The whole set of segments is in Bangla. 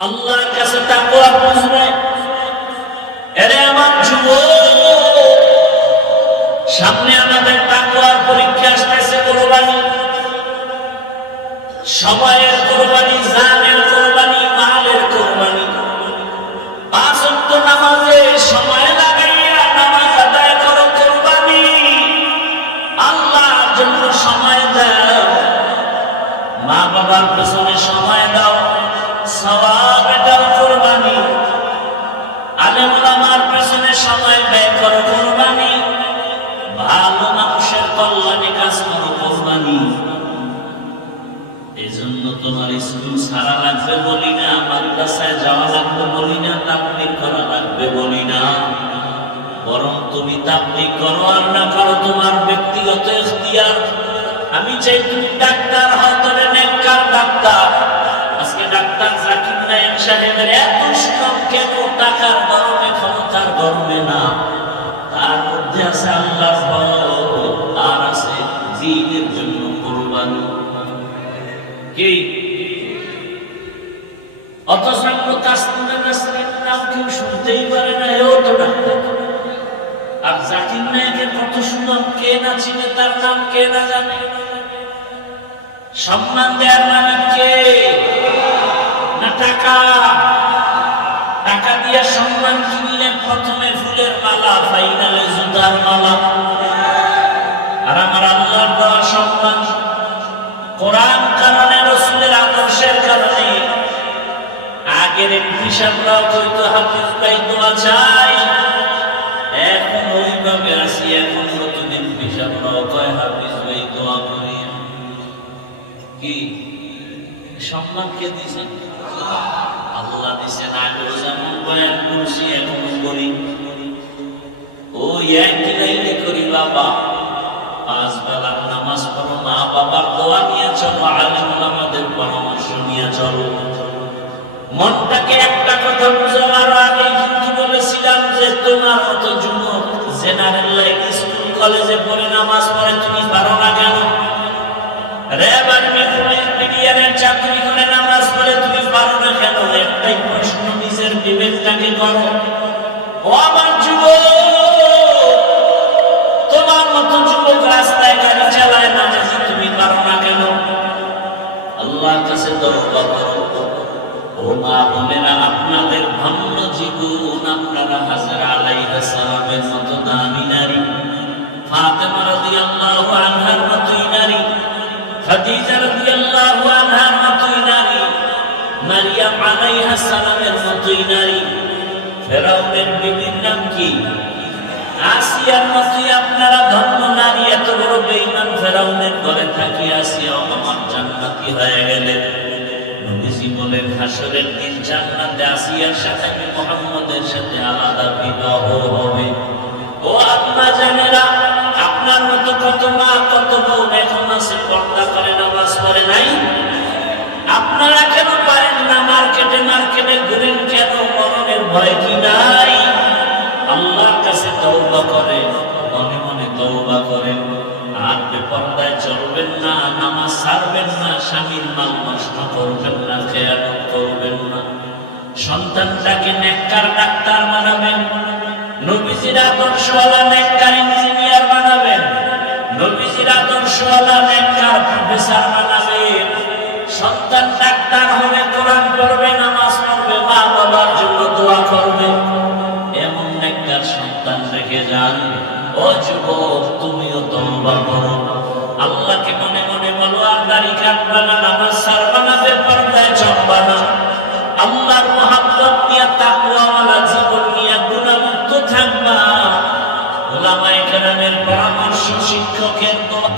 আল্লাহর কাছে তাকওয়া বুঝবে। এরে আমার যুবক, সামনে আমাদের তাকওয়ার পরীক্ষা আসতেছে। কোরবানি, সময়ের কোরবানি, জানের কোরবানি, মালের কোরবানি। পাঁচ ওয়াক্ত নামাজে সময় লাগাইয়া নামাজ আদায় করো, কোরবানি। আল্লাহর জন্য সময় দাও, মা বাবার পেছনে সময় দাও, সওয়াব এটাও কোরবানি। আলেম ওলামার পেছনে সময় ব্যয় করো, কোরবানি। ভালো মানুষের কল্যাণে কাজ করো, কোরবানি। এই জন্য তোমার স্কুল ছাড়া লাগবে বলি না, মাদ্রাসায় যাওয়া লাগবে বলি না, তাবলীগ করা লাগবে বলি না। বরং তুমি তাবলীগ করো আর না করো তোমার ব্যক্তিগত ইখতিয়ার। আমি চাই তুমি ডাক্তার হও, তবে নেককার ডাক্তার। আজকে ডাক্তার জাকির নায়েক সাহেবের এত সুনাম কেন? টাকার গরমে, ক্ষমতার গরমে না, তার মধ্যে আছে আল্লাহর ভয় আর আছে দ্বীনের জন্য কোরবানি। কি অথচ আমরা তাসলিমা নাসরিনের নাম কেউ শুনতেই পারে না, এও তো ডাক্তার। আর জাকির নায়েকের কত সুনাম, কে না চিনে, তার নাম কে না জানে? সম্মান দেওয়ার মালিক কে? না টাকা? টাকা দিয়ে সম্মান কিনলেন, প্রথমে ফুলের মালা, ফাইনালে জুতার মালা। আর আমার আল্লাহর দেওয়া সম্মান কোরআন কারণে, রাসূলের আদর্শের কারণে। আগের এমপি সাহেবরাও কইতো হাফিজ ভাই দোয়া চাই, এখন ওইভাবে আসি। এখন নতুন এমপি সাহেবরাও কয় হাফিজ ভাই দোয়া করি। কি সম্মান কে দিছেন? আল্লাহ দিছেন। আগেও যেমন বয়ান করছি, এখন করি, ওই একই লাইনে করি। বাবা, পাঁচ বেলার নামাজ পড়ো, মা বাবার দোয়া নিয়ে চলো, আলেম ওলামাদের পরামর্শ নিয়ে চলো। মনটাকে একটা কথা বুঝাবার আগে কিন্তু বলেছিলাম যে তোমার মতো যুবক জেনারেল লাইন, স্কুল কলেজে পড়ে নামাজ পড়ে, তুমি পারো না কেন? র‍্যাব আর্মি পুলিশ বিডিআরের চাকরি করে নামাজ পড়ে, তুমি পারো না কেন? একটাই প্রশ্ন, নিজের বিবেকটাকে করো। ও আমার যুবক, তোমার মতো যুবক রাস্তায় গাড়ি চালায় নামাজি, তুমি পারো না কেন? আল্লাহর কাছে তওবা করো। ও মা বোনেরা, আপনাদের ধন্য জীবন, আপনারা হাজরা আলাইহিস সালামের মতো দামি নারী, ফাতেমা রাদিয়াল্লাহু আনহার মতোই নারী, খাদিজা রাদিয়াল্লাহু আনহার মতোই নারী, মারইয়াম আলাইহিস সালামের মতোই নারী, ফেরাউনের বিবির নাম কি? আসিয়ার মতোই আপনারা ধন্য নারী। এত বড় বেঈমান ফেরাউনের ঘরে থাকি আসিয়া আমার জান্নাতি হয়ে গেলেন। নবীজি বলেন, হাসরের দিন জান্নাতে আসিয়ার সাথে মুহাম্মদের সাথে আলাদা বিবাহ হবে। ও আম্মা জানেরা, আপনার মতো কত মা, কত বোন এখন আছে পর্দা করে নামাজ পড়ে নাই। আপনারা কেন পারেন না? মার্কেটে মার্কেটে ঘুরেন কেন? মরণের ভয় কি নাই? আল্লাহর কাছে তওবা করেন, মনে মনে তওবা করেন। আর বেপরদায় চলবেন না, নামাজ ছাড়বেন না, স্বামীর মাল নষ্ট করবেন না, খেয়ানত করবেন না। সন্তানটাকে নেককার ডাক্তার বানাবেন, নবীজির আদর্শওয়ালা নেককার ইঞ্জিনিয়ার বানাবেন, নবীজির আদর্শওয়ালা নেককার প্রফেসর বানাবেন। সন্তান ডাক্তার হবে, কোরআন পড়বে, নামাজ পড়বে, মা বাবার জন্য দোয়া করবে। এমন নেককার সন্তান রেখে যান। ও যুবক, তুমিও তওবা করো, আল্লাহকে মনে মনে বলো। আর দাড়ি কাটবা না, নামাজ ছাড়বা না, বেপরদায় চলবা না। আল্লাহর মহব্বত নিয়ে, তাকওয়াওয়ালা জীবন নিয়ে গুনাহমুক্ত থাকবা। উলামায়ে কেরামের পরামর্শ, শিক্ষকের দোয়া।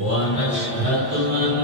ونشهد أن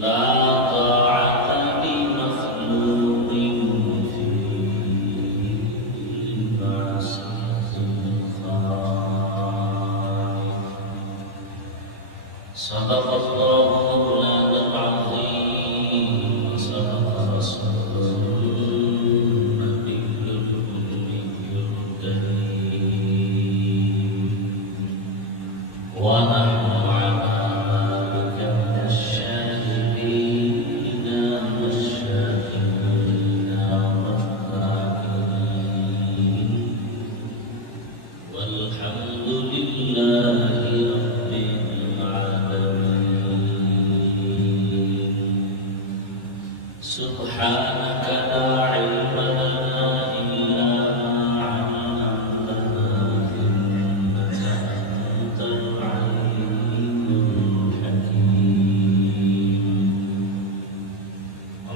لا طاعة لمخلوق في معصية الخالق. صدق الله مولانا العظيم وصدق رسوله النبي الأمي الكريم. ونحن على ذلك من الشاهدين والشاكرين والذاكرين والحمد لله رب العالمين. سبحانك لا علم لنا إلا ما علمتنا إنك أنت العليم الحكيم.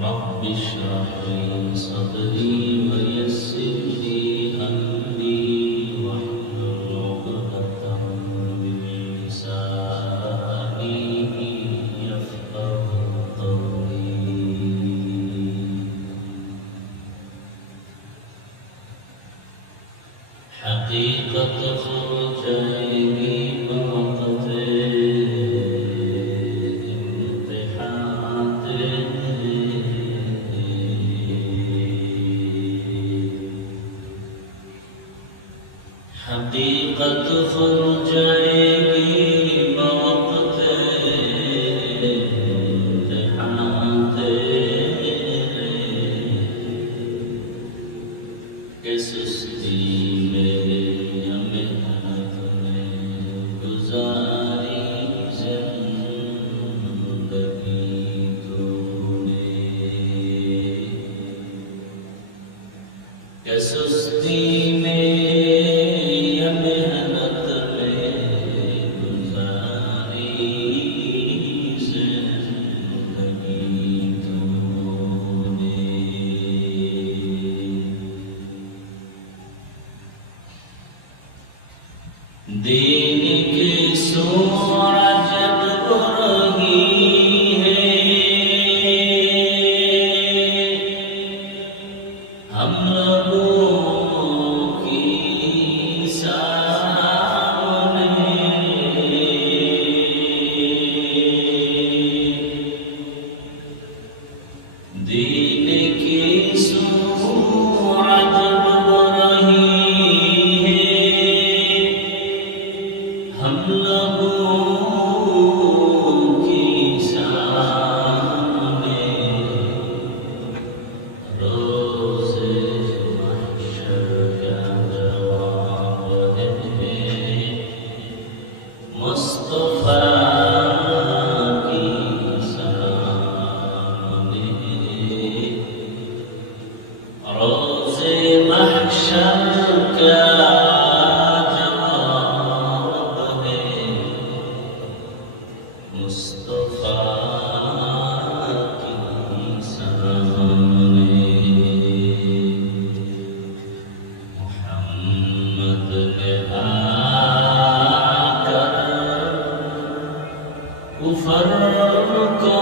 رب اشرح لي صدري ويسر لي أمري واحلل عقدة من لساني يفقهوا قولي. حقيقة خرجي بوقت امتحانات حقيقة خرجي بوقت امتحانات کہ سستی میں یا محنت میں گزاری زندگی تو نے. کہ سستی میں یا محنت میں گزاری زندگی تو نے. دین کی سورج ڈوب رہی ہے ہم لوگوں کی سامنے. دین کی سورج ڈوب رہی ہم لوگوں کی سامنے. روز محشر کا جواب ہے مصطفیٰ کی سامنے. روز محشر کا مصطفیٰ کی سامنے. محمد نے آ کر کفر کو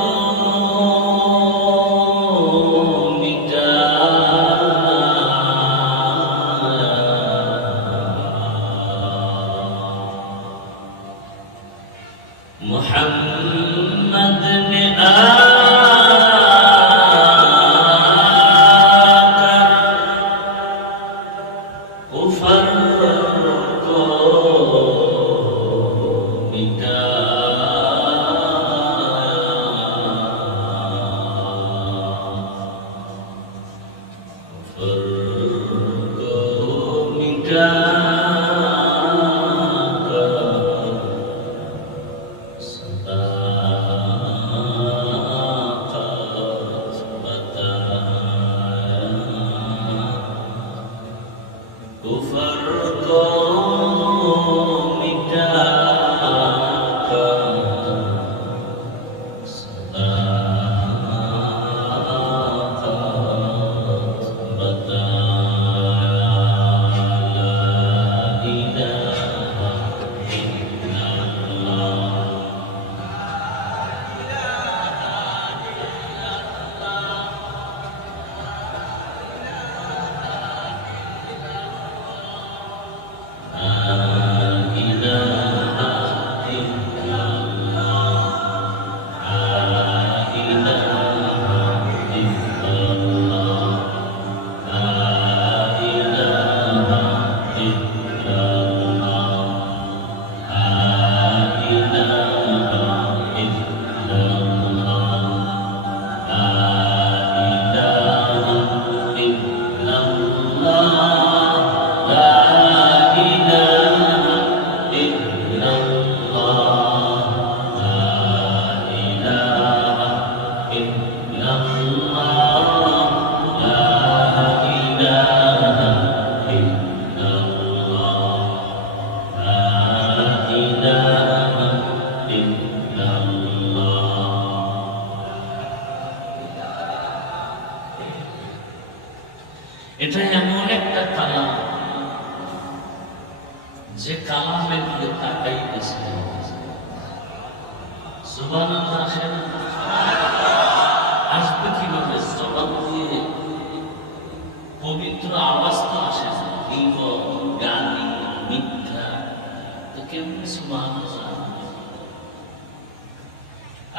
محمد نے آ کر کفر کو এটা এমন একটা কালাম যে কালামের দিকে তাকাই গেছে। সুবহানাল্লাহ আসেন, আসবে কিভাবে? জবান দিয়ে পবিত্র আওয়াজ তো আসে না, গালি মিথ্যা, তো কেমনি সুবহানাল্লাহ?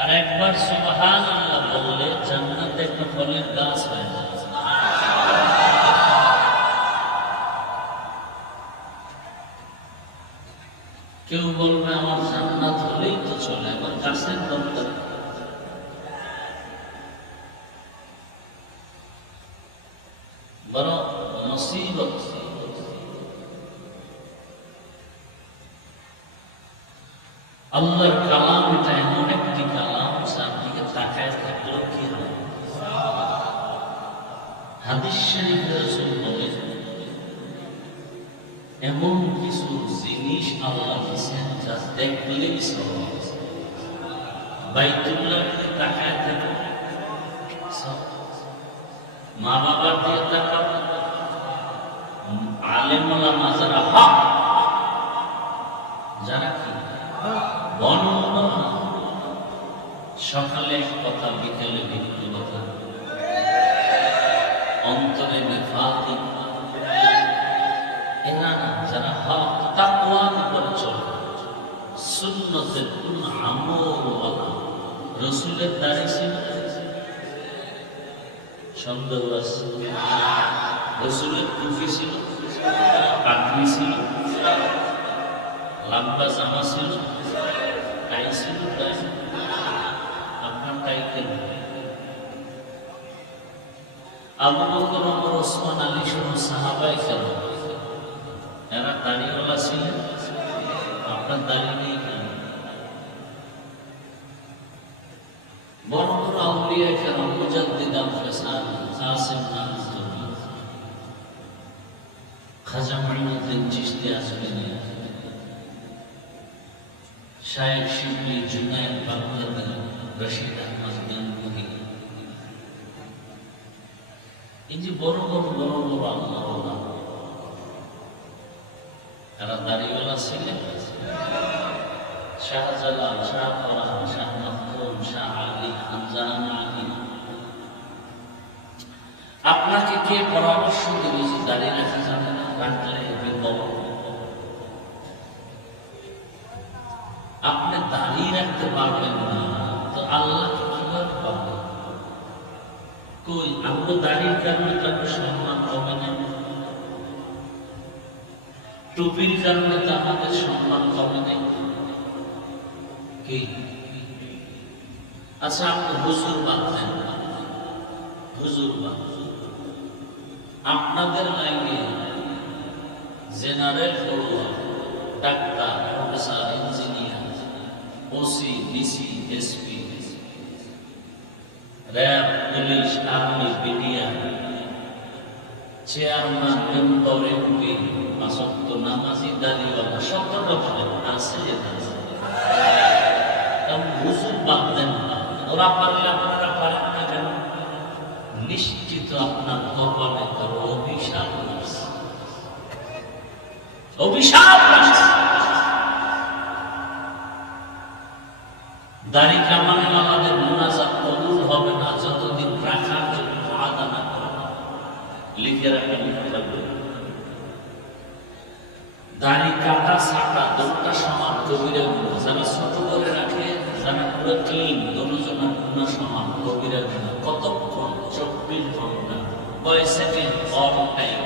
আর একবার সুবহানাল্লাহ বললে জান্নাতে একটা ফলের গাছ হয়ে যায়। কেউ বলবে আমার জান্নাত হলেই তো চলে, আমার গাছের দরকার। বড় মুসিবত। আল্লাহর কালাম এটা এমন একটি কালাম, যার দিকে তাকায় থাকলেও কি হয়? হাদিস শরীফে রাসূল বলেন, এমন কিছু জিনিস আল্লাহ দিয়েছেন যা দেখলেই সওয়াব। বাইতুল্লাহকে তাকায় থাকো, মা বাবার দিয়ে তাকাও, আলেম ওলামা যারা হক, যারা কি বর্ণনা, সকালে এক কথা বিকেলে ভিন্ন কথা, অন্তরে নিফাকি, এরা না যারা হক তাকওয়ার উপর চলে, সুন্নতের কোন আমলওয়ালা। রাসূলের দাড়ি ছিল, সন্দেহ আছে। রাসূলের টুপি ছিল, পাগড়ি ছিল, লম্বা জামা ছিল, টাই ছিল, টাই। আপনার টাই কেন? আবু বকর, ওমর, ওসমান, আলী সহ সাহাবায়ে কেরাম এরা দাড়িওয়ালা ছিলেন, আপনার দাড়ি নেই কেন? বড় বড় আউলিয়া কেরাম, মুজাদ্দিদ আল-ফিসান, কাসিম নানতুনি, খাজা মুঈনুদ্দিন চিশতি আজমিরি, শায়েখ শিবলি, জুনায়েদ বাগদাদী, রশিদ আহমদ গঙ্গোহী, এই যে বড় বড় আল্লাহওয়ালা, এরা দাড়িওয়ালা ছিলেন। শাহজালাল, শাহ ফরাহ, শাহ মাখদুম, শাহ আলী, খানজাহান আলী, আপনাকে কে পরামর্শ দিল যে দাড়ি রাখা যাবে না, রাখলে বিপদ? আপনি দাড়ি রাখতে পারবেন না তো আল্লাহকে কিভাবে পাবেন? কই আমরা দাড়ির কারণে তাকে সম্মান কমে না, টুপির কারণে তো আমাদের সম্মান কমে নেই। কি আচ্ছা, আপনি হুজুর বাঁধলেন, হুজুর বাঁধলেন, আপনাদের লাইনে জেনারেল পড়ুয়া, doctor, professor, engineer, OC, DC, SP, RAB, police, army, BDR, chairman, member, MP, আসক্ত নামাজি, দাড়িওয়ালা, সবটা বলেন আছে। হুজুর বাঁধলেন না, ওরা পারলে আপনারা পারেন না কেন? নিশ্চিত আপনার কপালে তার অভিশাপ আছে, অভিশাপ আছে। দাড়ি কামানওয়ালাদের মুনাজাত কবুল হবে না যতদিন রাখার জন্য ওয়াদা না করে। লিখে রাখেন, দাড়ি কাটা ছাটা দুটা সমান কবিরা গুনাহ। যারা ছোট করে রাখে, যারা পুরো ক্লিন, দুজনের গুনাহ সমান কবিরা গুনাহ। কতক্ষণ? 24 ঘন্টা, কয় সেকেন্ড, অল টাইম।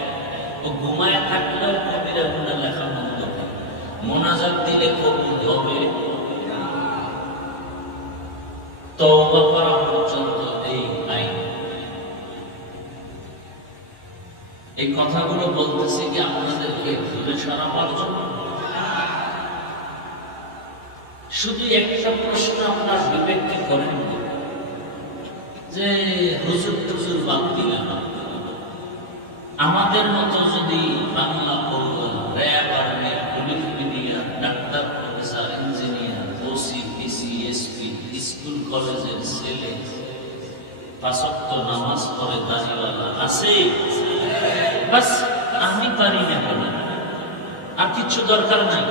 ও ঘুমায় থাকলেও কবিরা গুনাহ লেখা বন্ধ হবে। মোনাজাত দিলে কবুল হবে, তওবা করা পর্যন্ত এই আইন। এই কথাগুলো বলতেছি কি আপনাদেরকে দূরে সরাবার জন্য? শুধু একটা প্রশ্ন আপনার বিবেককে করেন যে হুজুর টুজুর বাদ দিলাম, আমাদের মতো যদি বাংলা পড়ুয়া, RAB, army, police, media, doctor, professor, engineer, OC, DC, SP, school কলেজের ছেলে পাঁচ ওয়াক্ত নামাজ পড়ে দাঁড়িওয়ালা আছে? বাস আমি পারি না কেন, আর কিছু দরকার নাই।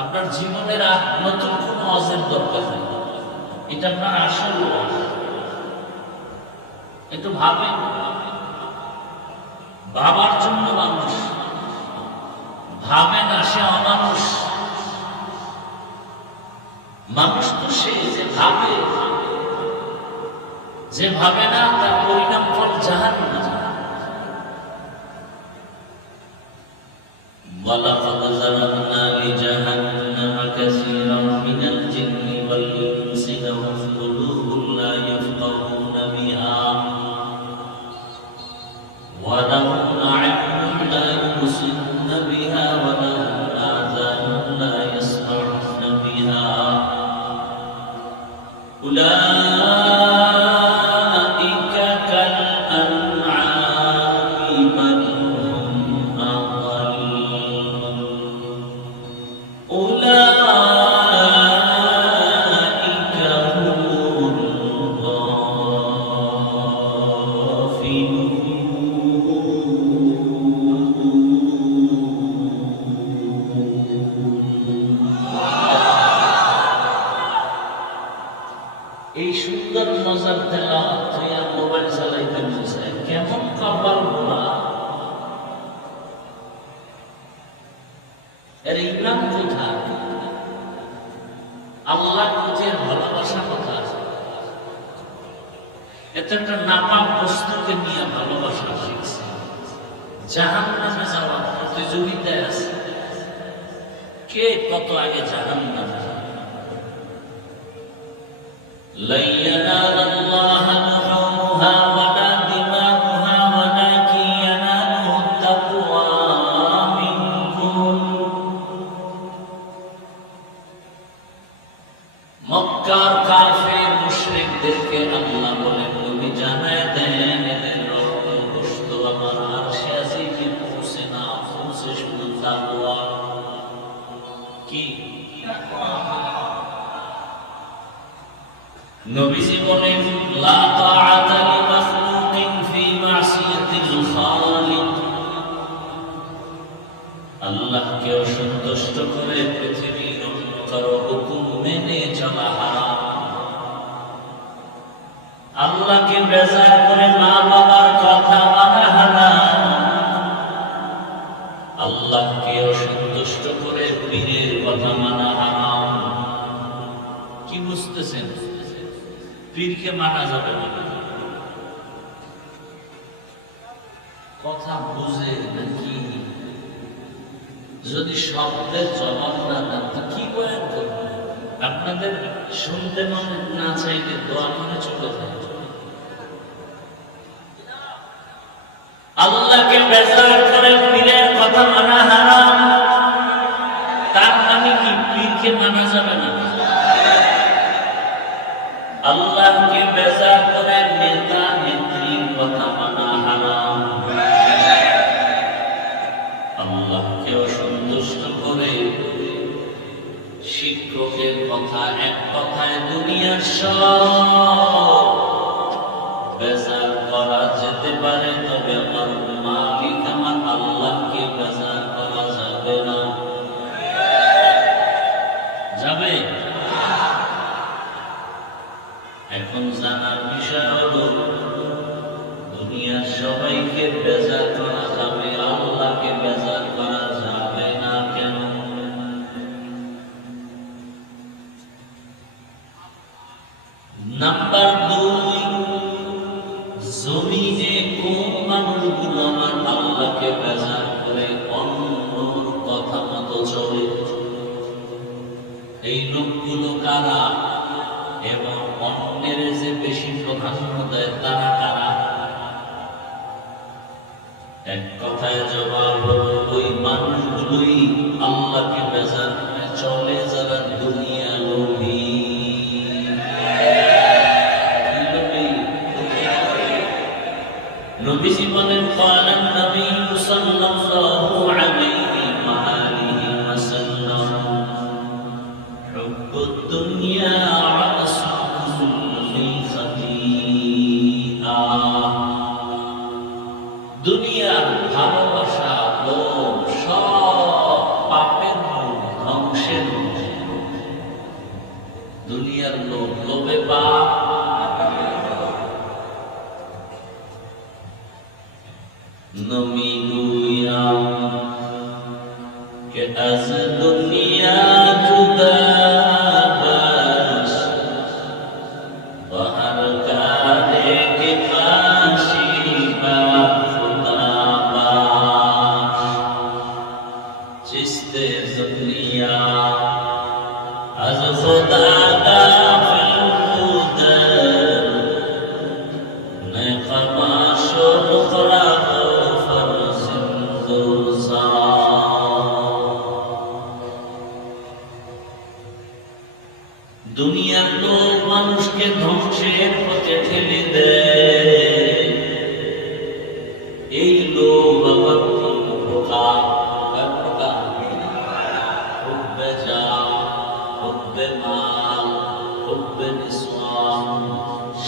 আপনার জীবনের আর নতুন কোনো ওয়াজের দরকার নেই, এটা আপনার আসল ওয়াজ। একটু ভাবেন, ভাবার জন্য মানুষ ভাবে না, সে অমানুষ। মানুষ তো সে যে ভাবে, যে ভাবে না তার পরিণাম ফল জাহান্নাম। وَلَقَدْ ذَرَأْنَا لِجَهَنَّمَ كَثِيرًا مِنَ الْجِنِّ وَالْإِنسِ لَهُمْ قُلُوبٌ لَا يَفْقَهُونَ بِهَا وَلَهُمْ أَعْيُنٌ لَا يُبْصِرُونَ بِهَا وَلَهُمْ آذَانٌ لَا يَسْمَعُونَ بِهَا أُولَئِكَ كَالْأَنْعَامِ بَلْ هُمْ أَضَلُّ أُولَئِكَ هُمُ এই সুন্দর মজার তেলাওয়াত হইয়া মোবাইল চালাইতে বসে কেমন কপাল ভোলা। এর ইমান কোথায়? আল্লাহ কোথায়? ভালোবাসা কোথায়? এত একটা নাপাক বস্তুকে নিয়ে ভালোবাসা শিখছে। জাহান্নামে যাওয়ার প্রতিযোগিতায় আছে, কে কত আগে জাহান্নামে। لن ينال الله لحومها ولا دماؤها ولكن يناله التقوى منكم। মক্কার কাফের মুশরিকদেরকে আল্লাহ বলেন, নবী জানায় দেন এদের রক্ত গোশত আমার আরশে আজিমে পৌঁছে না, পৌঁছে শুধু তাকওয়া। কি নবীজি বলেন, লা তাআতা লিমাখলুকিন ফি মাসিয়াতিল খালিক। আল্লাহকে অসন্তুষ্ট করে পৃথিবীর অন্য কারো হুকুম মেনে চলা হারাম। আল্লাহকে বেজার করে মা বাবার কথা মানা হারাম। আল্লাহকে অসন্তুষ্ট করে পীরের কথা মানা হারাম। কি বুঝতেছেন? পীরকে মানা যাবে না। কথা বুঝে নাকি? যদি শব্দের জবাব না দেন তো কি বয়ান করবেন? আপনাদের শুনতে মনে না চাইলে দোয়া মনে চলে যায়। আল্লাহকে বেজার করে পীরের কথা মানা হারাম, তার মানে কি পীরকে মানা যাবে না? আল্লাহকে বেজার করে নেতা নেত্রীর কথা মানা হারাম। আল্লাহকে অসন্তুষ্ট করে শিক্ষকের কথা, এক কথায় দুনিয়ার সব বেজার করা যেতে পারে, তবে আমার মালিক আমার আল্লাহকে বেজার করা যাবে না। যাবে? এখন জানার বিষয় হলো, দুনিয়ার সবাইকে বেজার করা যাবে, আল্লাহকে বেজার করা যাবে না কেন? নাম্বার 2, জমিনে কোন মানুষগুলো আমার আল্লাহকে বেজার করে অন্যর কথা মতো চলে, এই লোকগুলো কারা? এবং অন্যের যে বেশি প্রাধান্য দেয় তারা কারা? এক কথায় জবাব হলো, ওই মানুষগুলোই আল্লাহকে বেজার করে চলে যারা দুনিয়া লোভী। নবীজি বলেন, ক্বালান নবী সাল্লাল্লাহু আলাইহি ওয়া আলিহি ওয়াসাল্লাম, হুব্বুদ দুনিয়া আসাবুল খাতির। দুনিয়ার লোভ, লোভে পাপ। নবী গুয়াম কে আজ দুনিয়া জুদা বাস, বাহার কারে কে পাশি বা খুদা বাস। চিস্তে দুনিয়া আজ খুদা का फिल खुदर ने खमाश उखरा দুনিয়ার লোক মানুষকে ধ্বংসের পথে ঠেলে দেয়। এই লোক আবার তিন প্রকার। হুব্বে জাহ, হুব্বে মাল, হুব্বে নিসওয়ান।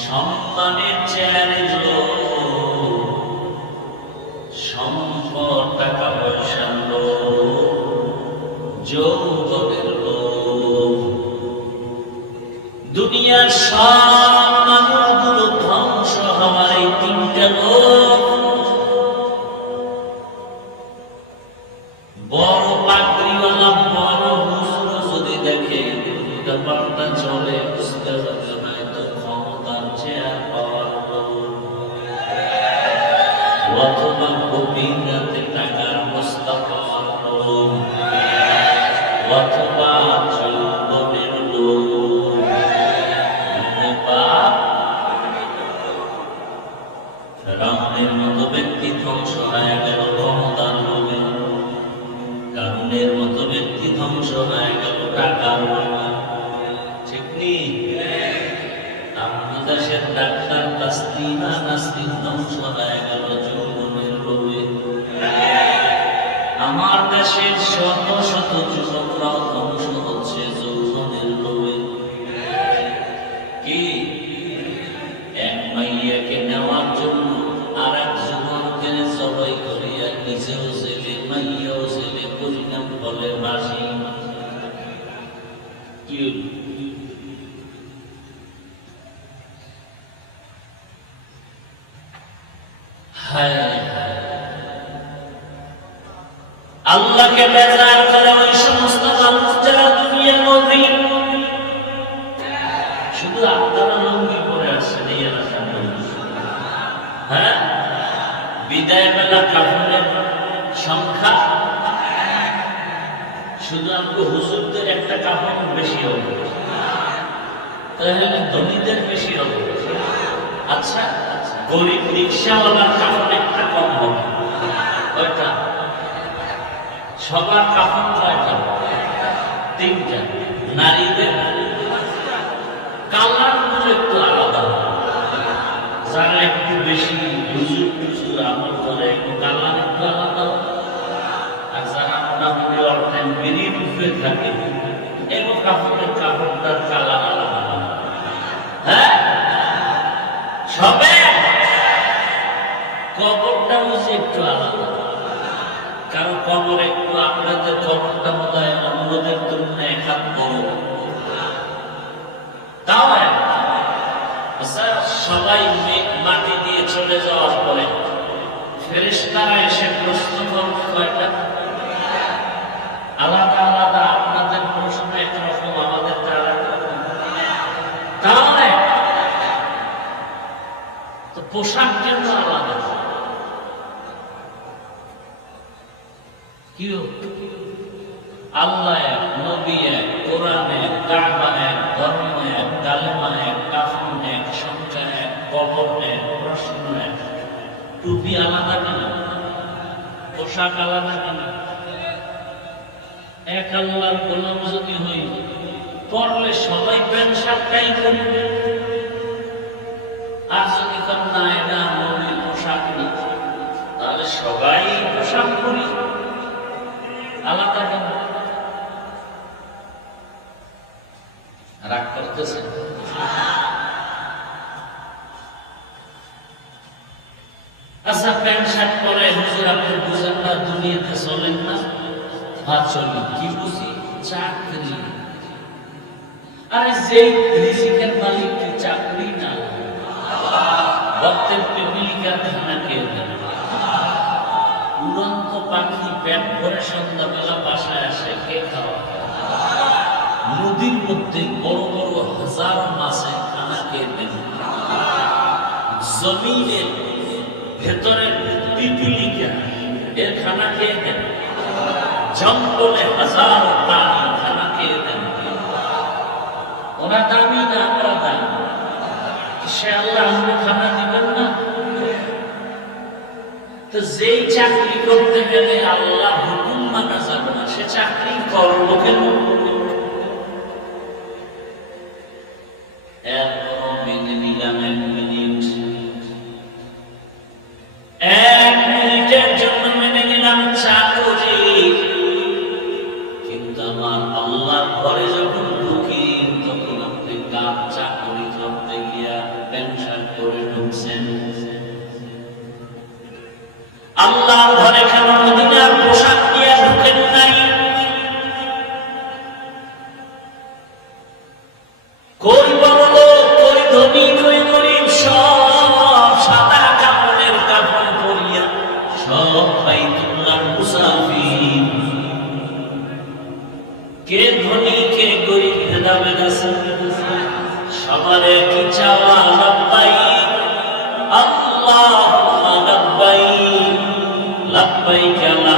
সম্মানের চেয়ারে লোক, সম্পদ টাকা পয়সার লোক, যৌবনের লোক। দুনিয়ার সব মানুষগুলো ধ্বংস হওয়ার এই তিনটা লোক। বড় পাগড়িওয়ালা বড় হুজুর যদি দেখে উল্টা পাল্টা চলে, বুঝতে হবে হয়তো ক্ষমতার চেয়ার পাওয়ার লোক, অথবা গভীর রাতে টাকার বস্তা পাওয়ার লোক, অথবা যৌবনের লোক। রাবণের মতো ব্যক্তি ধ্বংস হয়ে গেল ক্ষমতার লোভে, কারণের মতো ব্যক্তি ধ্বংস হয়ে গেল টাকার লোভে। ঠিক নেই? আপনার দেশের ডাক্তার নাস্তিনা নাস্তিক ধ্বংস হয়ে গেল যৌবনের লোভে। আমার দেশের শত শত যুবকরাও ধ্বংস হচ্ছে যৌবনের লোভে। কি এক মাইয়াকে নেওয়ার জন্য আর এক যুবককে জবাই করিয়া নিজেও জেলে, মাইয়াও জেলে, পরিণাম ফলে বাসি। কি আল্লাহকে বেজার করে ওই সমস্ত মানুষ যারা দুনিয়ার মধ্যে শুধু আপনারা লঙ্গি পরে আসছেন এই এলাকার মানুষ। হ্যাঁ, বিদায় বেলা কাফনের সংখ্যা শুধু আমাকে হুজুরদের একটা কাফন বেশি হবে, তাহলে ধনীদের বেশি হবে। আচ্ছা, গরিব রিক্সাওয়ালার কাফন একটা কম হবে। কয়টা? সবার কাফন কয়টা? তিনটা। নারীদের কালার একটু আলাদা, যারা একটু বেশি হুজুর টুজুর আমল করে একটু কালার একটু আলাদা, আর যারা মোটামুটি অর্থে বেরিয়ে উঠে থাকে এবং কাপড়ের কাপড়টার কালার আলাদা। হ্যাঁ, সবে কবরটা বুঝি একটু আলাদা, কারণ কবর একটু আপনাদের কবরটা বোধ হয় অন্যদের তুলনায় এক হাত বড়। তাও সবাই মাটি দিয়ে চলে যাওয়ার পরে ফেরেশতারা এসে প্রশ্ন করবে কয়টা? আলাদা আলাদা। আপনাদের প্রশ্ন একরকম, আমাদের তাহলে তো পোশাক কেন আলাদা? কি আল্লাহ এক, নবী এক, কোরআন এক, কাবা এক, ধর্ম এক, কালেমা এক, কাফন এক, সংখ্যা এক, কবর এক, প্রশ্ন এক। টুপি আলাদা কেন? পোশাক আলাদা কেন? এক আল্লাহর গোলাম যদি হই, পড়লে সবাই প্যান্ট শার্টটাই করবে। আর যদি কেন না এটা নবীর পোশাক নেই, তাহলে সবাই পোশাক করি। আলাদা কেন? রাগ করতেছে? আচ্ছা, প্যান্ট শার্ট পরে হুজুর আপনি বুঝেন না, দুনিয়াতে চলেন না? চলি। কি বুঝি? চাকরি। আরে যেই রিজিকের মালিক চাকরি না, বক্তের পিপিলিকার খানা খেয়ে দেন, উড়ন্ত পাখি পেট ভরে সন্ধ্যাবেলা বাসায় আসে, কে খাওয়া? নদীর মধ্যে বড় বড় হাজার মাছে খানা খেয়ে দেন, জমিনের ভেতরের পিপিলিকা এর খানা খেয়ে দেন, জঙ্গলে হাজার প্রাণী খানা খেয়ে দেন। ওরা দামি না, আমরা দামি। সে আল্লাহ আমাকে খানা দিবেন না? তো যেই চাকরি করতে গেলে আল্লাহ হুকুম মানা যাবে না, সে চাকরি করবো কেন? এরপরও মেনে নিলাম 1 মিনিট, 1 মিনিটের জন্য মেনে নিলাম চাকরি। কিন্তু আমার আল্লাহর ঘরে যখন ঢুকি, তখন আপনি কাজ চাকরি করতে গিয়া পেনশন করে ঢুকছেন। আল্লাহর ঘরে কেন মদিনার পোশাক দিয়ে ঢুকেন নাই? কই বড় লোক, কই ধনী, কই গরিব, সব সাদা কাপড়ের কাপড় পরিয়া, সব বাইতুল্লাহর মুসাফির। কে ধনী কে গরিব ভেদাভেদ আছে? সবার একই চাওয়া, লাব্বাইক আল্লাহুম্মা লাব্বাইক, লাব্বাইক লা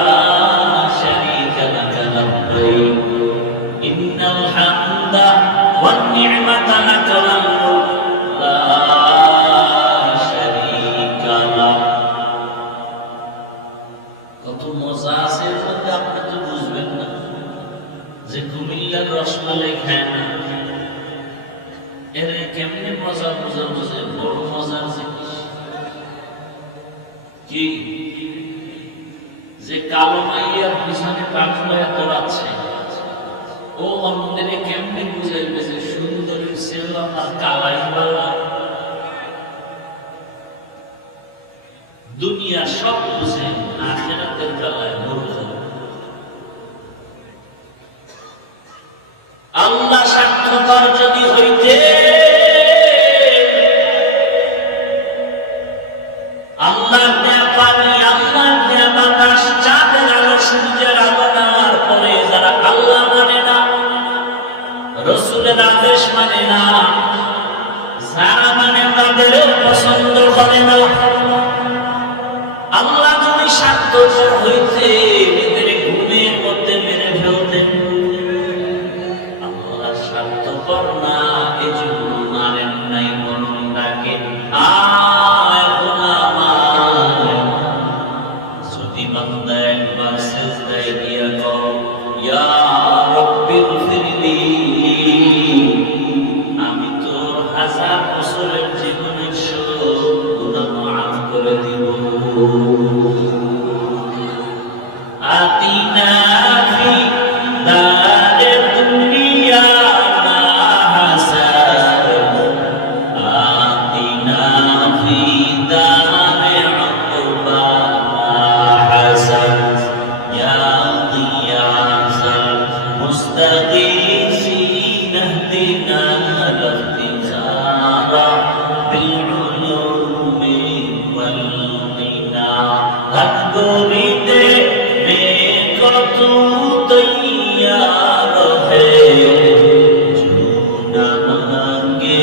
শারীকা লাক লাব্বাইক, ইন্নাল হামদা ওয়ান নি'মাতা লাক ওয়াল মুলক লা শারীকা লাক। কত মজা আছে এর মধ্যে, আপনি তো বুঝবেন না যে কুমিল্লার রসমালাই খায় না, এর কেমনি মজা বুঝে বুঝে বড় মজার জিনিস কি? যে কালো মাইয়ার পিছনে পাগলা দৌড়াচ্ছে, ও অন্যদের কেমনি বুঝাইবে যে সুন্দরী ছেলে আর কালাই বালা? দুনিয়া সব বুঝে, আখিরাতের বেলায় মূর্খ। আল্লাহ স্বার্থপর যদি হইতে, আল্লাহর দেয়া পানি, আল্লাহর দেয়া বাতাস, চাঁদের আলো, সূর্যের আলো নেওয়ার পরে যারা আল্লাহ মানে না, রাসূলের আদেশ মানে না, যারা মানে তাদেরও পছন্দ করে না, আল্লাহ যদি স্বার্থপর হইতে এদের ঘুমের মধ্যে মেরে ফেলতেন। আল্লাহ স্বার্থপর না, এজন্য মারেন নাই, বরং ডাকেন আয় গোলাম। যদি বান্দা একবার সিজদায় গিয়া কও ইয়া রাব্বি গফিরলি, আমি তোর 1000 বছরের জীবনের সব গুনাহ মাফ করে দিব। আতিনা ফি দারে দুনিয়া মা হাসান, আতিনা ফি দারে উকবা মা হাসান, ইয়া গিয়াসাল মুস্তাগীসিন ইহদিনা লাফতিজারা বিল উলুমি ওয়াল গিনা। হাত গরি দে মেরে তু তৈয়ার হে, जो न मांगे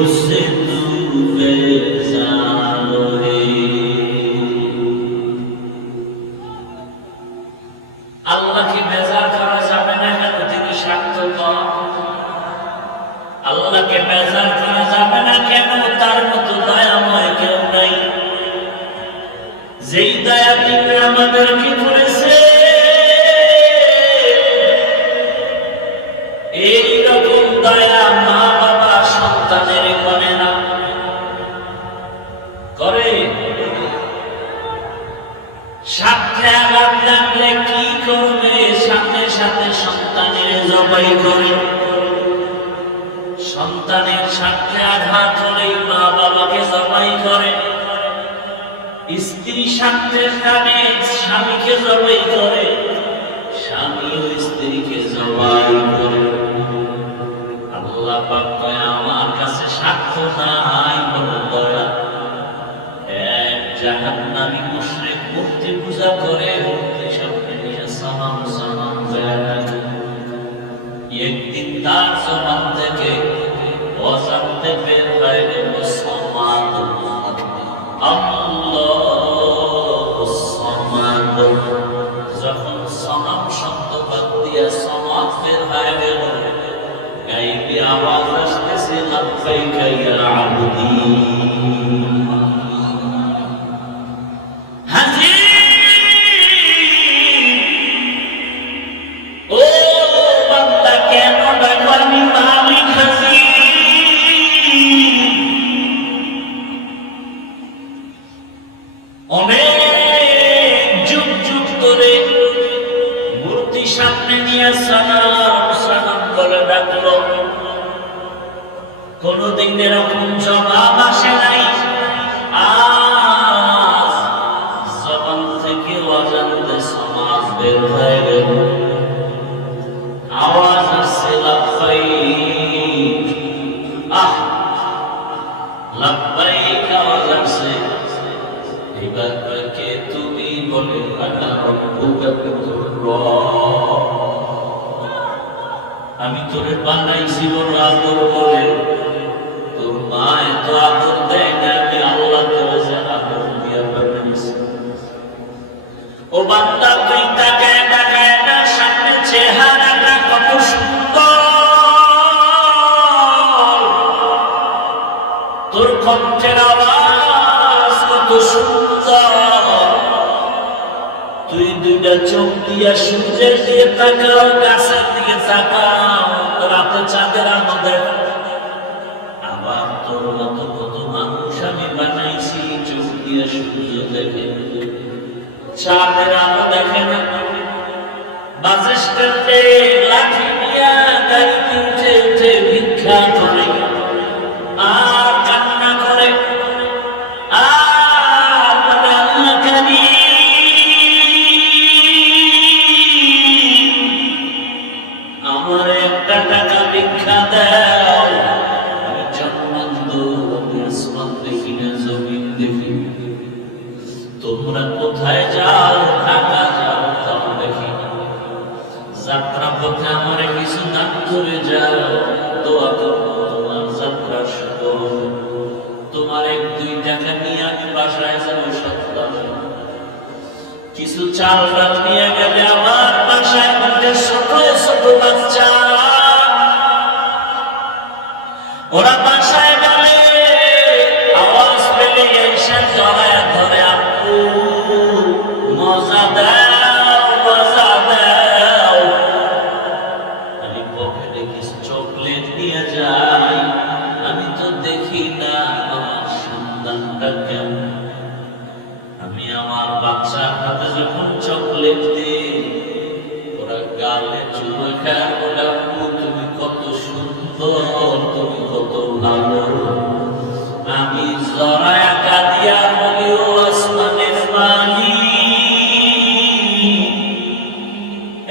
उससे तू बेजार है। আল্লাহকে বেজার করা যাবে না কেন? তিনি স্বার্থপর। আল্লাহকে বেজার করা যাবে না কেন? তার মতো দয়াময় কেউ নাই। যেই দয়া তিনি আমাদের কি করেছে, এইরকম দয়া মা বাবা সন্তানের করে না, করে? সাথে আঘাত লাগলে কি করবে? সাথে সাথে সন্তানের জবাই করে। সন্তানের সাথে আঘাত হলেই মা বাবাকে জবাই করে। স্ত্রী স্বার্থের কারণে স্বামীকে জবাই করে, স্বামীও স্ত্রীকে জবাই করে। আল্লাহ পাক কয় আমার কাছে সাক্ষ্য নাই বড় দয়া। এক জাহান্নামী মুশরিক মূর্তি পূজা করে, মূর্তি সামনে নিয়ে সালাম সালাম দেয়। একদিন তার জবান থেকে অজান্তে বের হয়ে গেল সমাদ, আল্লাহ সমাদ। যখন সনাম শব্দ বাদ দিয়া সমাদ বের হয়ে গেল, গাইবি আওয়াজ আসতেছে লাব্বাইকা ইয়া আবদি। কোনদিন এরকম জবাব আসে নাই। আজ জবান থেকে অজান্তে সমাজ বের হয়ে গেল, আওয়াজ আসছে লাব্বাইক, আহ লাব্বাইক আওয়াজ আসছে। এবার কে তুমি? বলে আনা রব্বুকা, তোর রব। আমি তোরে বানাইছি বড় আদর করে, তোর মা এত আদর দেয় না, আমি আল্লাহ তোরে যে আদর দিয়া বানাইছি। ও বান্দা তুই তাকায় তাকায় না, সামনে চেহারাটা কত সুন্দর, তোর কণ্ঠের আওয়াজ কত সুন্দর। তুই দুইটা চোখ দিয়া সূর্যের দিকে তাকাও, গাছের দিকে তাকাও, রাতে চাঁদের আলো দেখ। আবার তোর মতো কত মানুষ আমি বানাইছি, চোখ দিয়া সূর্য দেখে, চাঁদের আলো দেখে না। বাস স্ট্যান্ডে লাঠি নিয়া গাড়িতে উঠে উঠে ভিক্ষা করে আর কান্না করে, আর বলে আল্লাহ কারীম আমার একটা টাকা ভিক্ষা দাও। আমি জন্মান্ত আসমান দেখি না, জমিন দেখি। তোমরা কোথায় যাও, ঢাকা যাও, তাও দেখি না। যাত্রা পথে আমার কিছু দান করে যাও, দোয়া করবো তোমার যাত্রা শুভ। তোমার 1-2 টাকা নিয়ে আমি বাসায় যাবো সপ্তাহ। কিছু চাল ডাল নিয়ে গেলে আমার বাসায় মধ্যে ছোট ছোট বাচ্চা, ওরা বাসায় গেলে আওয়াজ পেলে এসে জড়ায় ধরে, আপু মজা দাও, মজা দাও। আমি পকেটে কিছু চকলেট নিয়ে যাই, আমি তো দেখি না আমার সন্তানটা কেমন। আমি আমার বাচ্চার হাতে যখন চকলেট দিই, ওরা গালে চুমা খায়, বলে আপু তুমি কত সুন্দর, তুমি কত ভালো। আমি জড়ায়া কাঁদিয়া বলি, ও আসমানের মালিক,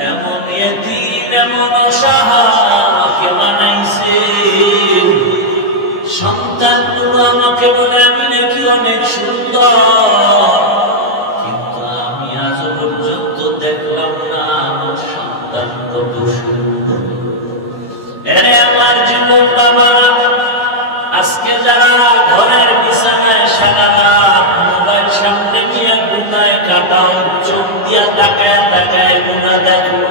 এমন এতিম এমন অসহায় আমাকে বানাইছে। সন্তানগুলো আমাকে বলে আমি নাকি অনেক সুন্দর, কিন্তু আমি আজ পর্যন্ত দেখলাম না আমার সন্তান কত সুন্দর। এরে আমার জীবন বাবা, আজকে যারা ঘরের বিছানায় সারা রাত মোবাইল সামনে নিয়ে গুনায় কাটাও, চোখ দিয়া তাকায় তাকায় গুনাহ দেখো।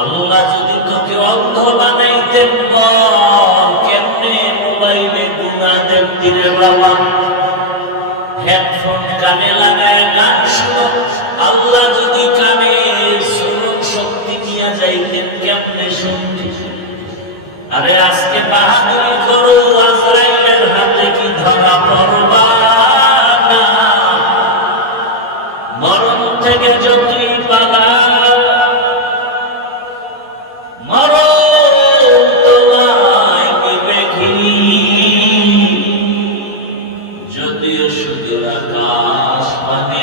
আল্লাহ যদি তোকে অন্ধ বানাইতেন, কেমনে মোবাইলে গুনাহ দেখতি রে বাবা? হেডফোন কানে লাগায় গান শুনো। আল্লাহ যদি কানে শ্রবণ শক্তি নিয়ে যাইতেন, কেমনে শুনতি? আরে আজকে বাহাদুরি করো, আজরাইলের হাতে কি ধরা পড়বা না? মরণ থেকে যতই পালাও, মরণ তোমায় নিবে ঘিরে। যদিও সুদূর আকাশ পানে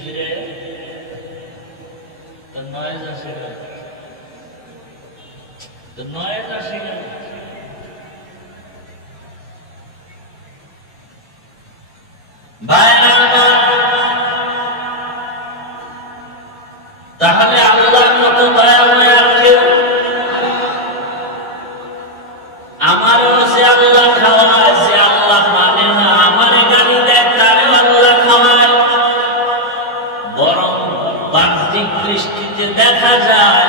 ফিরে তো নয়েজ আসে গেল, তো নয়েজ আসে গেল। তাহলে আল্লাহর মতো দয়াময় আর কেউ? আমারও যে আল্লাহ খাওয়ায়, যে আল্লাহ মানে না আমারে গালি দেয়, তারে আল্লাহ খাওয়ায়। বরং বাহ্যিক দৃষ্টিতে দেখা যায়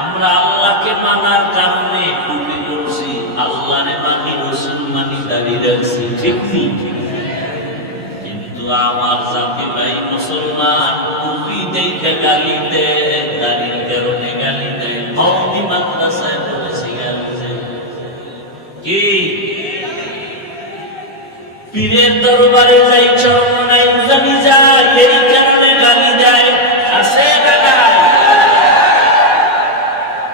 আমরা আল্লাহকে মানার কারণে টুপি করছি, আল্লাহরে মানি, রসুল মানি, দাঁড়িয়ে রাখছি, ঠিক নেই? কিন্তু আমার জাতি ভাই মুসলমান টুপি দেখে গালি দেয়, দাঁড়িয়ে কারণে গালি দেয়। ভক্তি মাদ্রাসায় পড়েছি গালি দেয় কি? পীরের দরবারে যাই, চরমনায় উজানি যায়, এই কারণে গালি দেয়। আছে দাদা?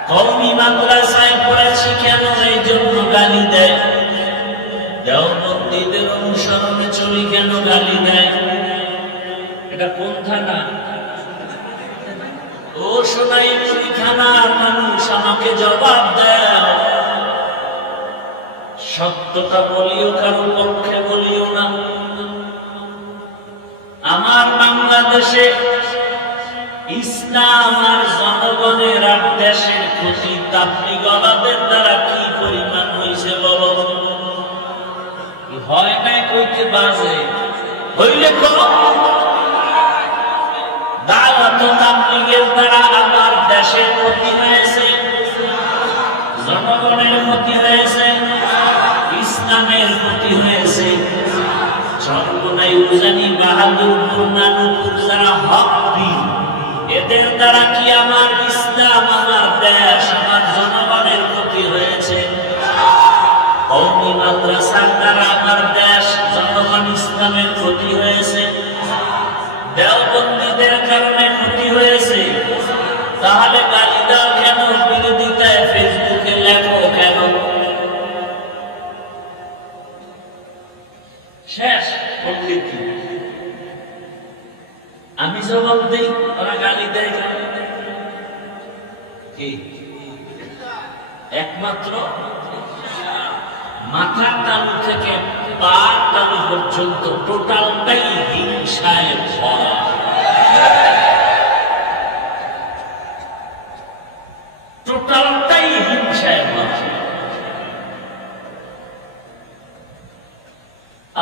কওমি মাদ্রাসায় পড়েছি কেন, এই জন্য গালি দেয়। দেওবন্দীদের অনুসরণে চলি কেন, গালি দেয়। এটা কোন থানা? ও সোনাইমুড়ি থানার মানুষ, আমাকে জবাব দেয়। সত্যটা বলিও, কারো পক্ষে বলিও না। আমার বাংলাদেশে ইসলাম আর জনগণের আর দেশের ক্ষতি তাবলীগদের দ্বারা কি পরিমাণ হয়েছে বলো? হয় নাই কইতে বাজে, হইলে দাওয়াত তাবলীগের দ্বারা আমার দেশের ক্ষতি হয়েছে, জনগণের ক্ষতি হয়েছে, ইসলামের ক্ষতি হয়েছে। চরমনাই, উজানি, বাহাদুরপুর, নানুপুর যারা হক পীর, এদের দ্বারা কি আমার ইসলাম, আমার দেশ, আমার জনগণের ক্ষতি হয়েছে? কওমি মাদ্রাসার দ্বারা আমার দেশ, জনগণ, ইসলামের ক্ষতি হয়েছে। দেওবন্দীদের কারণে ক্ষতি হয়েছে। তাহলে গালি দাও কেন? বিরোধিতায় ফেসবুকে লেখো কেন? শেষ করলে কি? আমি জবাব দেই, ওরা গালি দেয় কেন? কি একমাত্র মাথার তালু থেকে পার তালু পর্যন্ত টোটালটাই হিংসায় ভরা। টোটালটাই হিংসায় ভরা।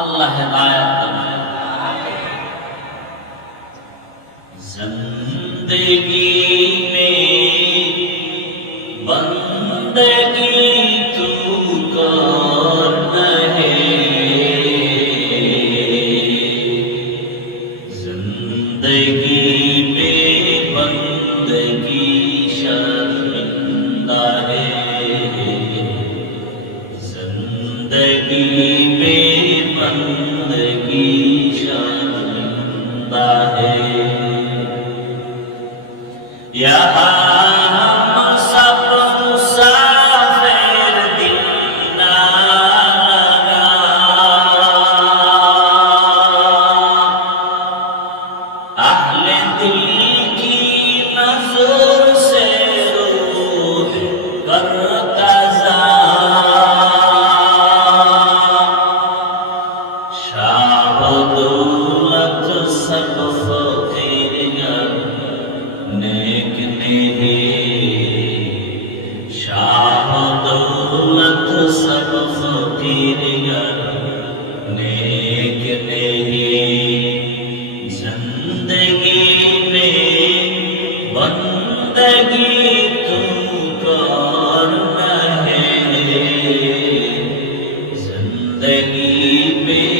আল্লাহ হেদায়েত দান। जिंदगी में बंदगी तू करना है, जिंदगी में बंदगी शर्मिंदा है, जिंदगी में बंदगी शर्मिंदा है। यहाँ हम सब मुसाफिर, दिल ना लगा, अहले दिल की नजर से रूह करता जा, शाह दौलत सब फकीर नेक नहीं, शाह दौलत सब फकीर नेक नहीं, जिंदगी में बंदगी तू करना है, जिंदगी में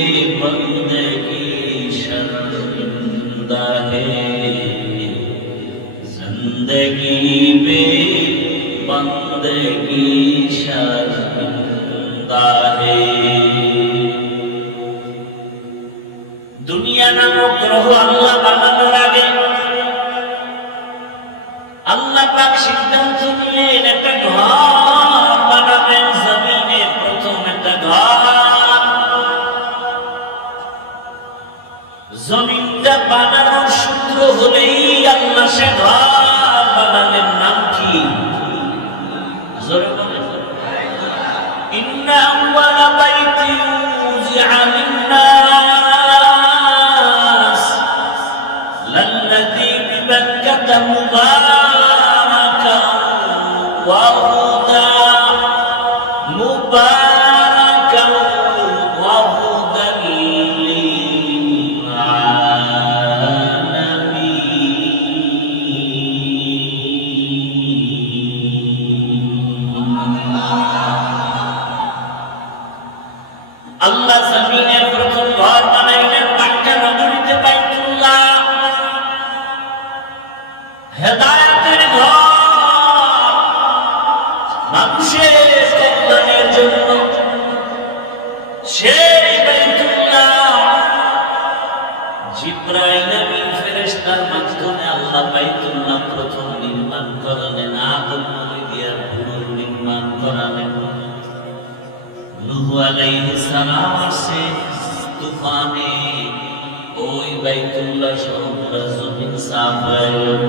बंदगी शर्मिंदा है, जिंदगी में बंदगी शर्मिंदा है। दुनिया नामक ग्रह আল্লাহ বানানোর আগে আল্লাহ পাক সিদ্ধান্ত নিলেন একটা ঘর বানাবেন, জমিনে প্রথম একটা ঘর। জমিনটা বানানো হলেই আল্লাহ সে ঘর বানালেন, নাম কি? জোরে বলেন। ইন্না আউয়ালা বাইতিন উযিআ লিন-নাস লাল্লাযী বিবাক্কাতা মুবারাকান ওয়া হুদান মুবারাকান ওয়া হুদান আল্লাহ জমিনের প্রথম ঘর বানাইলেন মক্কা নগরীতে বাইতুল্লাহ, হেদায়েতের ঘর, মানুষের কল্যাণের জন্য। সেই বাইতুল্লাহ জিবরাইল আমিন ফেরেশতার মাধ্যমে আল্লাহ বাইতুল্লাহ প্রথম নির্মাণ করালেন, আদম নবী দিয়ে পুনর্নির্মাণ করালেন। নূহ আলাইহিস সালাম আসে তুফানে, ওই বাইতুল্লাহ সহ পুরো জমিন সাফ হয়ে গেল।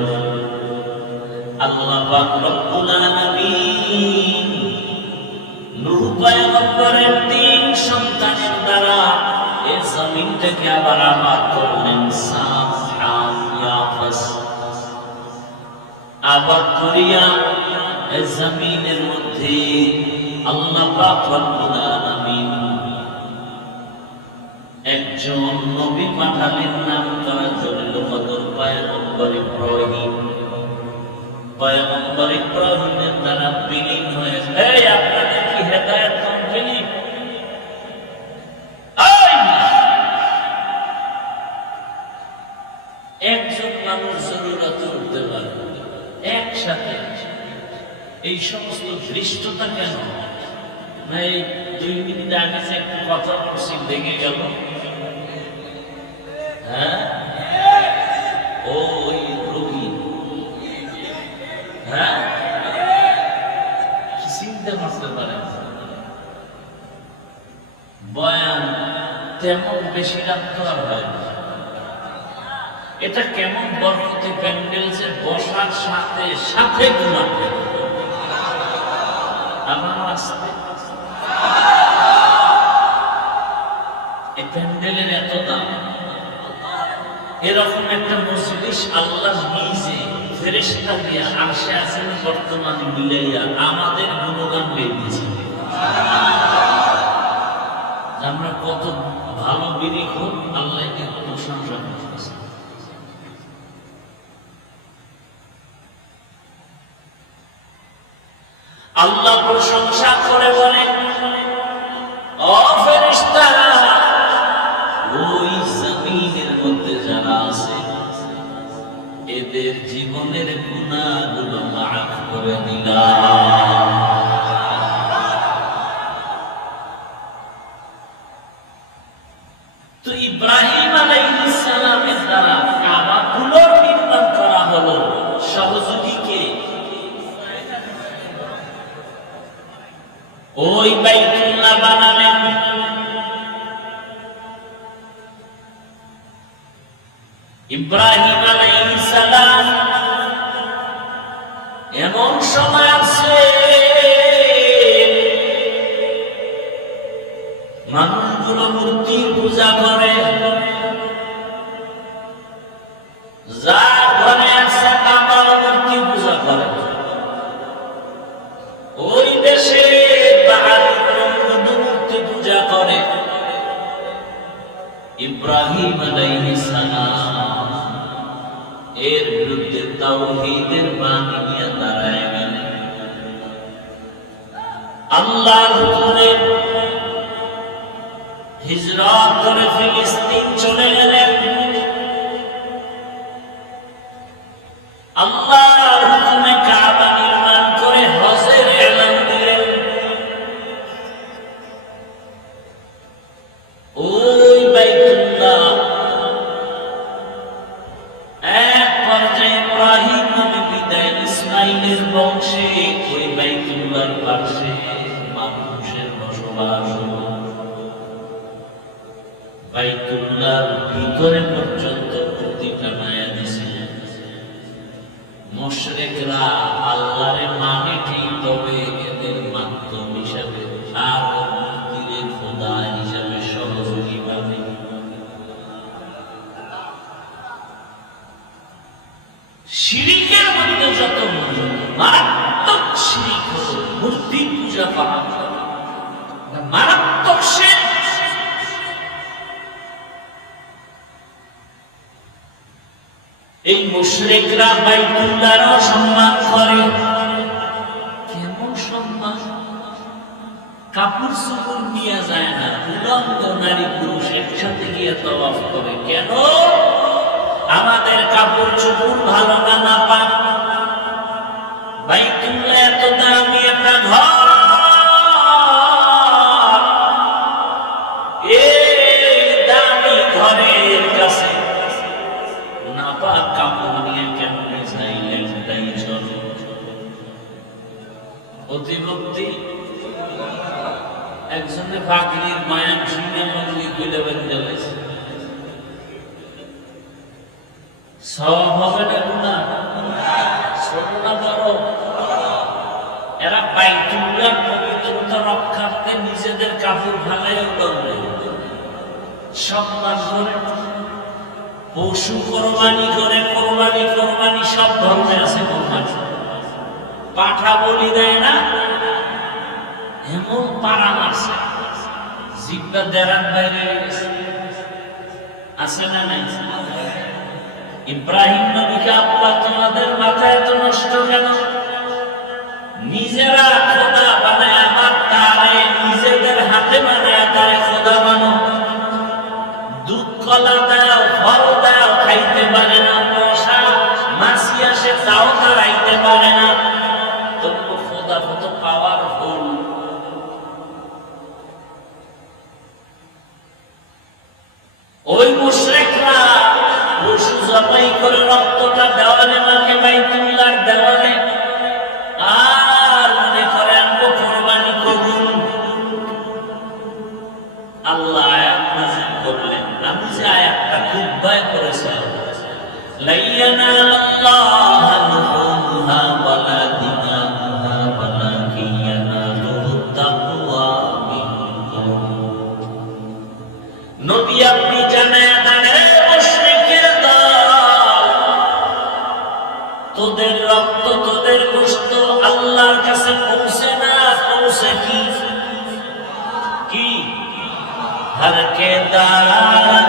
আল্লাহ পাক রব্বুল আলামিন নূহ পয়গম্বরের ৩ সন্তানের দ্বারা এই জমিনটাকে আবার আবাদ করলেন, সাফ হাম ইয়াফাস আবাদ করিয়া এই জমিনের মধ্যে আল্লাহ পাক রব্বুল আলামিন একজন নবী পাঠালেন, নাম তার জলিল কদর পয়গম্বর ইব্রাহিম। পয়গম্বর ইব্রাহিমের দ্বারা বিলীন হয়েছে। এই আপনাদের কি হেদায়েত কমপ্লিট? একজন মানুষ জরুরত উঠতে পারে একসাথে, এই সমস্ত দৃষ্টতা কেন? এই 2 মিনিট আগে যে একটু কথা বলছি লেগে গেল। হ্যাঁ, ওই রোগী, হ্যাঁ, চিনতে পারতে পারেন। বয়ান তেমন বেশি রাত তো আর হয় না। এটা কেমন বরকতে প্যান্ডেল যে বসার সাথে সাথে ঘুমাতে আমার আসতে এই প্যান্ডেলের এত দাম। এরকম একটা মজলিস আল্লাহ নিজে ফেরেশতা দিয়ে আরশে আসেন বর্তমানে মিলাইয়া আমাদের গুণগান বের দিয়েছে। আমরা কত ভালো বিধি হোক, আল্লাহকে প্রশংসা করতেছি। আল্লাহ প্রশংসা করে বলেন, ও ফেরেশতারা, ওই জমিনের মধ্যে যারা আছে এদের জীবনের গুনাহগুলো মাফ করে দিলাম। তো ইব্রাহিম আলাইহিস সালামের দ্বারা কাবা পুনর্নির্মাণ করা হলো। সহযোগী কে? ওই বাইতুল্লাহ বানালেন ইব্রাহিম আলাইহিস সালাম। এমন সময় আছে মানুষগুলো মূর্তির পূজা করে, যার ঘরে আছে কাবা মূর্তি পূজা করে। ওই দেশে মূর্তি পূজা করে। ইব্রাহিম আলাইহিস সালাম এর বিরুদ্ধে তাওহীদের বাণী নিয়ে দাঁড়ায় গেলেন। আল্লাহর হুকুমে হিজরত করে ফিলিস্তিন চলে গেলেন। আল্লাহর হুকুমে কাবা নির্মাণ করে হজের এলান দিলেন। ওই বাইতুল্লাহ এক পর্যায়ে ইব্রাহিম নবী বিদায় ইসমাইলের বংশে ওই বাইতুল্লাহর পাশে মানুষের বসবাস হলো। বাইতুল্লাহর ভিতরে পর্যন্ত প্রতিটা মায়া দিছিল। মুশরিকরা আল্লাহরে মানে ঠিক, তবে এদের মাধ্যম হিসাবে আর মূর্তির খোদা হিসাবে সহযোগী পাবে। শিরিকের মধ্যে যত মারাত্মক শিরিক হলো মূর্তি পূজা পালন করা, মারাত্মক শিরক। এই মুশরিকরা বাইতুল্লাহর সম্মান করে। কেমন সম্মান? কাপড় চোপড় নিয়ে যায় না, উলঙ্গ নারী পুরুষ একসাথে গিয়ে তওয়াফ করে। কেন? আমাদের কাপড় চোপড় ভালো না না পাক। বাইতুল্লাহ এত দামি একটা ঘর, এই দামি ঘরের কাছে নাপাক কাপড় নিয়ে কেমনে যাইলেন? তাই চলো প্রতিবন্ধী একজনে ফাঁকরির মায়ান শুনে মন্দি কইলে বেরিয়ে গেছে। সব হবে না গুনাহ, ছোট না বড়? এরা বাইতুল্লাহর পবিত্রতা রক্ষার্থে নিজেদের কাপড় ফালাইয়া উড়াবে, সম্মান করে, পশু কোরবানি করে। কোরবানি সব ধর্মে আছে। কোরবানি পাঠা বলি দেয় না, এমন পারা মারছে জিব্বা দেরার বাইরে গেছে। আছে না নাই? ইব্রাহিম নবীকে আল্লাহ তোমাদের মাথায় এত নষ্ট কেন? নিজেরা খোদা বানায় আমার তারে, নিজেদের হাতে বানায় তারে খোদা বানো। দুধ কলা দাও, ফল দাও, খাইতে পারে না। মশা মাছি আসে, তাও তাড়াইতে পারে না। তবু খোদা কত পাওয়ারফুল। ওই মুশরিকরা পশু জবাই করে রক্তটা দেওয়ালে মাকে বাইতুল্লাহর দেওয়ালে, আর মনে করে আনবো কোরবানি কবুল। আল্লাহ আয়াত নাযিল করলেন। আমি যে আয়াতটা খুব ভয় করেছিলাম, লা ইয়ানালাল্লাহু লুহুমুহা ওয়ালা দিমাউহা ওয়ালাকিন ইয়ানালুহু তাকওয়া মিনকুম। নবী আপনি জানায়া দেন, মুশরিকের দল, তোদের রক্ত তোদের গোশত আল্লাহর কাছে পৌঁছে না। পৌঁছে কি? हर के दार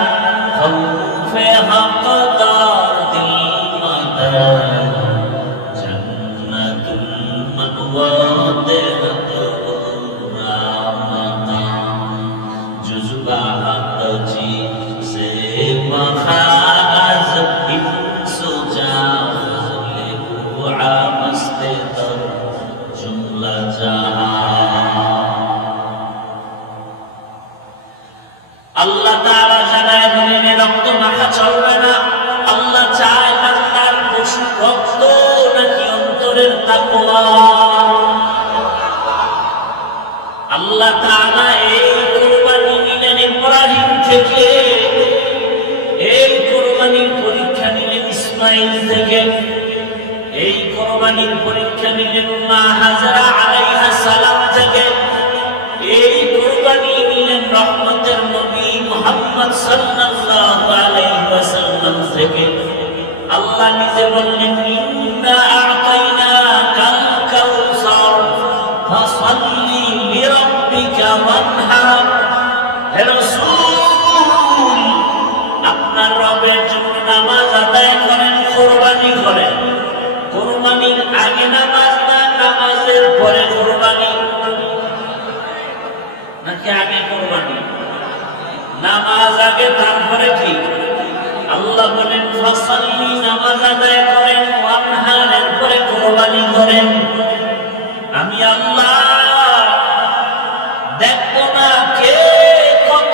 खौफे हक़दार दिल मदर जन्नतुल मअवा रामता जुज़बा जी से मखाज सुजा ले बुआ मस्ते तर जुमला जहां। আল্লাহ তাআলা জানায় দুনিয়ায় রক্ত মাখা চলবে না। আল্লাহ চায় বান্দার পশু রক্ত নাকি অন্তরের তাকওয়া। আল্লাহ তাআলা এই কুরবানি নিলেন ইব্রাহিম থেকে, এই কুরবানির পরীক্ষা নিলেন ইসমাঈল থেকে, এই কুরবানির পরীক্ষা নিলেন মা হাজরা আলাইহিস সালাম থেকে, এই কুরবানি নিলেন রহমতের নবী মুহাম্মদ সাল্লাল্লাহু আলাইহি ওয়াসাল্লাম থেকে। আল্লাহ নিজে বললেন, ইন্না আ'তাইনাকাল কাউসার ফাসাল্লি লিরাব্বিকা ওয়ানহার। হে রাসূল, আপনার রবের জন্য নামাজ আদায় করেন, কুরবানি করেন। কুরবানির আগে নামাজ না, নামাজের পরে কুরবানি? নাকি আগে কুরবানি? নামাজ আগে তারপরে কি? আল্লাহ বলেন ফাসাল্লি, নামাজ আদায় করেন, ওয়ানহার, এরপরে কুরবানি করেন। আমি আল্লাহ দেখবো না কে কত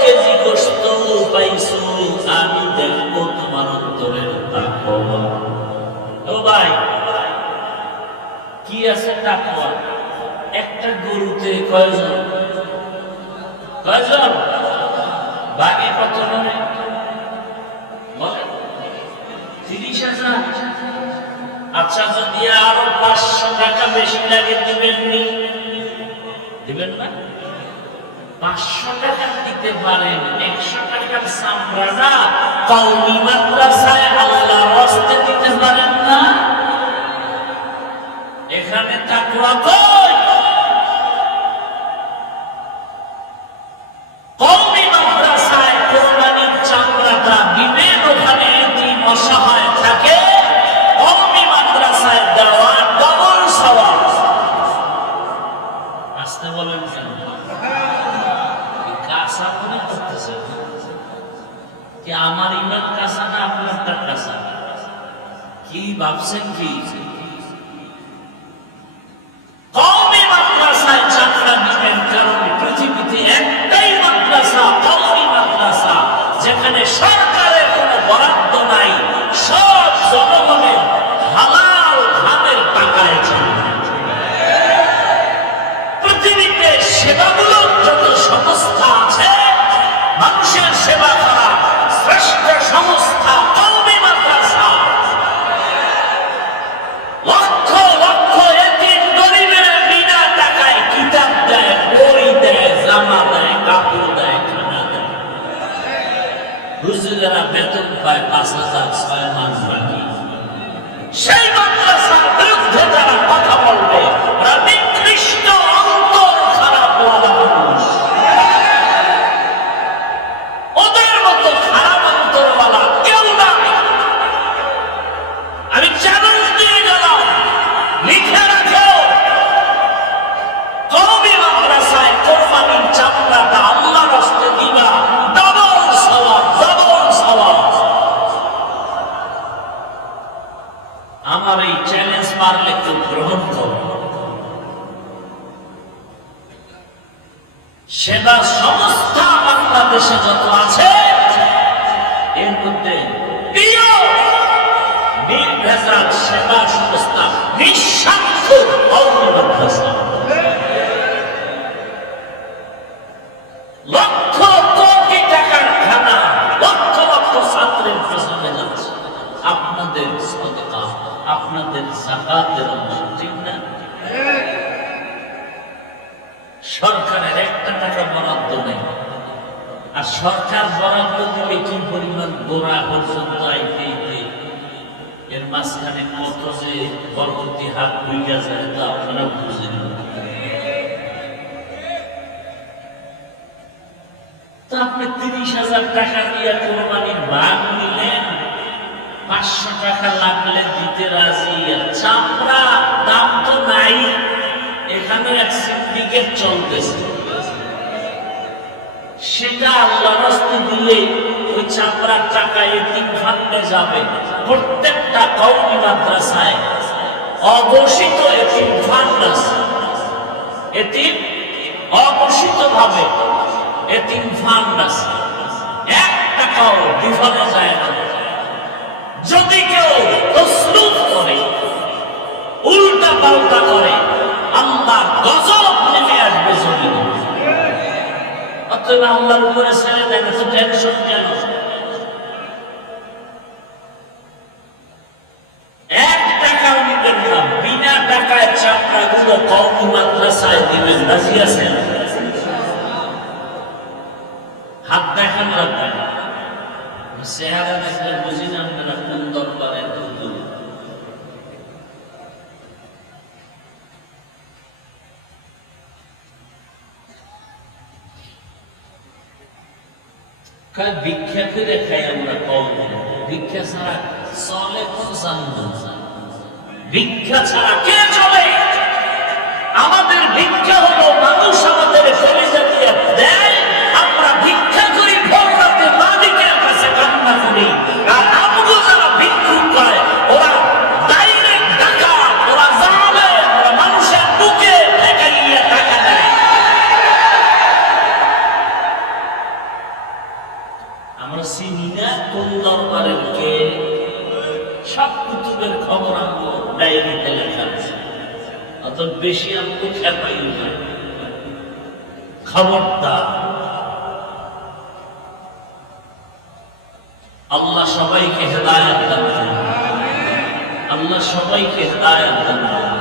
কেজি গোশত পাইছো, আমি দেখবো তোমার অন্তরের তাকওয়া। ও ভাই, কি আছে তাকওয়া? একটা গরুতে কয়জন? কয়জন? বাগে কত নয়? 30,000। আচ্ছা, যদি আরো 500 টাকা বেশি লাগে দিবেননি? দিবেন না? 500 টাকা দিতে পারেন, 100 টাকার চামড়াটা কওমি মাদ্রাসায় আল্লাহর রাস্তে দিতে পারেন না? এখানে তাকওয়া কই? কওমি মাদ্রাসায় কোরবানির চামড়াটা দিবেন, ওখানে এতিম অসহায় থাকে, কওমি মাদ্রাসায় দেওয়া ডবল সওয়াব। আসতে বলেন কেন? কাঁচা মনে করতেছে কি আমার ইমান কাঁচা না আপনার কাঁচা? কি ভাবছেন? কি কওমি মাদ্রাসায় চাকরা দিবেন? কারণ পৃথিবীতে একটাই মাদ্রাসা, কওমি মাদ্রাসা, যেখানে সরকারের কোনো বরাদ্দ নাই, সব জনগণের হালাল ধানের টাকায় চলে। পৃথিবীতে সেবামূলক যত সংস্থা আছে, মানুষের সেবা করা শ্রেষ্ঠ সংস্থা কওমি মাদ্রাসা। লক্ষ লক্ষ এতিম গরিবের বিনা টাকায় কিতাব দেয়, বই দেয়, জামা দেয়, কাপড় দেয়, খানা দেয়। হুজুরেরা বেতন পায় 5,000, 6 মাস বাকি। সেই মাদ্রাসার বিরুদ্ধে যারা কথা বলবে, ওরা নিকৃষ্ট অন্তর খারাপ মানুষ। ওদের মতো খারাপ অন্তরওয়ালা কেউ না। আমি চ্যালেঞ্জ দিয়ে গেলাম, লিখে রাখো, কওমি মাদ্রাসায় কোরবানির চামড়াটা আল্লাহর রাস্তে দিবা, ডবল সওয়াব, ডবল সওয়াব। আমার এই চ্যালেঞ্জ পারলে কেউ গ্রহণ করো। সেবা সংস্থা বাংলাদেশে যত আছে, এর মধ্যে প্রিয় নির্ভেজাল সেবা সংস্থা নিঃস্বার্থ কওমি মাদ্রাসা। লক্ষ কোটি টাকার খানা, লক্ষ লক্ষ ছাত্রের পেছনে যাচ্ছে আপনাদের সদকা, আপনাদের যাকাতের অংশ, ঠিক না? সরকারের 1 টাকা বরাদ্দ নেই। আর সরকার বরাদ্দ দিলে কি পরিমাণ গোড়া পর্যন্ত আইতে, এর মাঝখানে কত যে বরকতি হাত ভুইয়া যায় তা আপনারা বুঝেন। তো আপনি 30,000 টাকা দিয়ে কোরবানির ভাগ নিলেন, 500 টাকা লাগলে দিতে রাজি। চামড়া দাম তো নাই, এখানে এক সিন্ডিকেট চলতেছে, সেটা আল্লাহর রাস্তে দিলে ওই চামড়ার টাকা এতিম ফান্ডে যাবে। প্রত্যেকটা কওমি মাদ্রাসায় অঘোষিত এতিম ফান্ড আছে, এতিম অঘোষিত ভাবে এতিম ফান্ড আছে, 1 টাকাও বিফলে যায় না। যদি কেউ তসলুফ করে, উল্টা পাল্টা করে, আল্লাহ গজব নেমে আসবে জমিনে। অতএব আল্লাহর উপরে ছেড়ে দেন, তো টেনশন কেন? 1 টাকাও নিবেন না, বিনা টাকায় চামড়াগুলো কওমি মাদ্রাসায় দিবেন। রাজি আছেন? হাত দেখান, রাখবেন। চেহারা দেখলে বুঝি না আপনারা কোন দরবারে হুজুর। ভিক্ষা করে খাই আমরা, কওমি ভিক্ষা ছাড়া চলে কোন জানবো? ভিক্ষা ছাড়া কে চলে? আমাদের ভিক্ষা হলো মানুষ আমাদের কলিজা দিয়ে দেয়, আমরা ভিক্ষা করি, ভোর রাতে মালিকের কাছে কান্না করি। আর আমগো যারা ভিক্ষুক করে, ওরা ডাইরেক্ট ডাকাত, ওরা জালেম, ওরা মানুষের বুকে ঠেকাইয়া টাকা দেয়। আমরা চিনি না কোন দরবারের কে। সব কুতুবের খবর আমগো ডায়েরিতে লেখা আছে, অত বেশি আমগো খেপাই না। খবরদার, আল্লাহ সবাইকে হেদায়েত দান করুন। আল্লাহ আল্লাহ সবাইকে হেদায়েত দান করুন।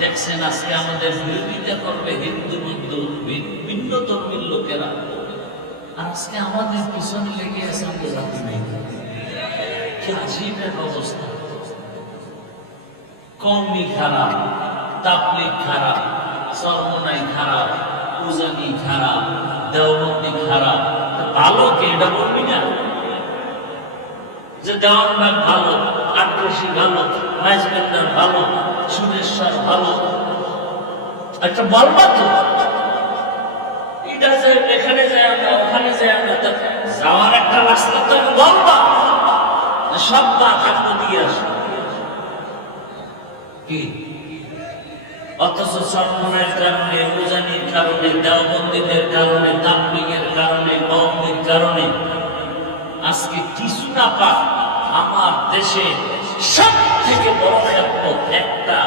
দেখছেন আজকে আমাদের বিরোধিতা করবে হিন্দু বন্ধু ভিন্ন ধর্মের লোকেরা, আর আজকে আমাদের পিছনে লেগে আছে আমাদের জাতি নেই। কি আজীব এক অবস্থা। কওমি খারাপ, তাবলীগ খারাপ, চরমনাই খারাপ, উজানি খারাপ, দেওবন্দি খারাপ। ভালো কে এটা বলবি না? যে দেওয়ানবাগ ভালো, আটরশি ভালো, মাইজবেন্দার ভালো, সুরেশ্বর ভালো, একটা বলবা তো। এটা যে এখানে যায় আমরা, ওখানে যায় আমরা, যাওয়ার একটা রাস্তা তো বলবা, সব বাদ হাত দিয়ে আসে কি? অথচ চরমনাইয়ের কারণে, উজানির কারণে, দেওবন্দীদের কারণে, তাবলীগের কারণে, কওমির কারণে আজকে কিছু না পাক আমার দেশে সব থেকে বড় খেদমত একটা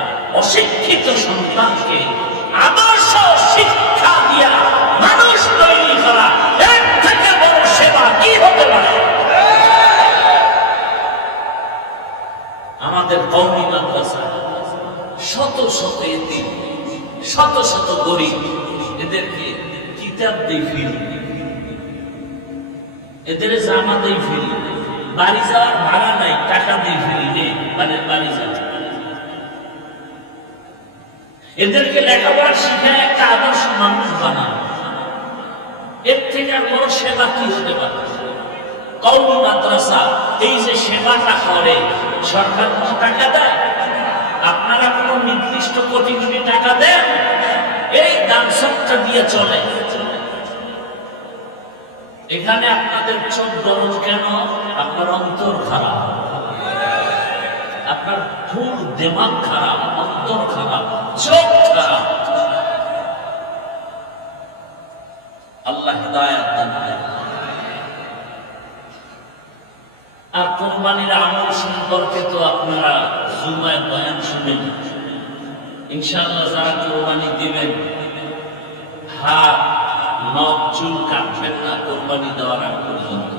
অশিক্ষিত সন্তানকে আদর্শ শিক্ষা দিয়া মানুষ তৈরি করা, এর থেকে বড় সেবা কি হতে পারে? আমাদের কওমি মাদ্রাসা শত শত এতিম, শত শত গরিব, এদেরকে কিতাব দিয়ে ফিরি, এদের জামা দিয়ে ফিরি, বাড়ি যাওয়ার ভাড়া নাই, টাকা দিয়ে ফিরি নে বাড়ি যাওয়া। এদেরকে লেখাপড়া শিখায় একটা আদর্শ মানুষ বানায়, এর থেকে আর বড় সেবা কি হতে পারে? কওমি মাদ্রাসা এই যে সেবাটা করে, সরকার কোনো টাকা দেয়? আপনারা কোনো নির্দিষ্ট কোটি কোটি টাকা দেন? এই দান সবটা দিয়ে চলে। এখানে আপনাদের চোখ গরম কেন? আপনার অন্তর খারাপ, আপনার ফুল দিমাগ খারাপ, অন্তর খারাপ, চোখ খারাপ। আল্লাহ হিদায়াত দান করেন। আর কোরবানির আমল সম্পর্কে তো আপনারা জুমায় বয়ান শুনেন। ইনশাআল্লাহ যারা কোরবানি দিবেন, হাত নখ চুল কাটবেন না কোরবানি দেওয়ার আগ পর্যন্ত।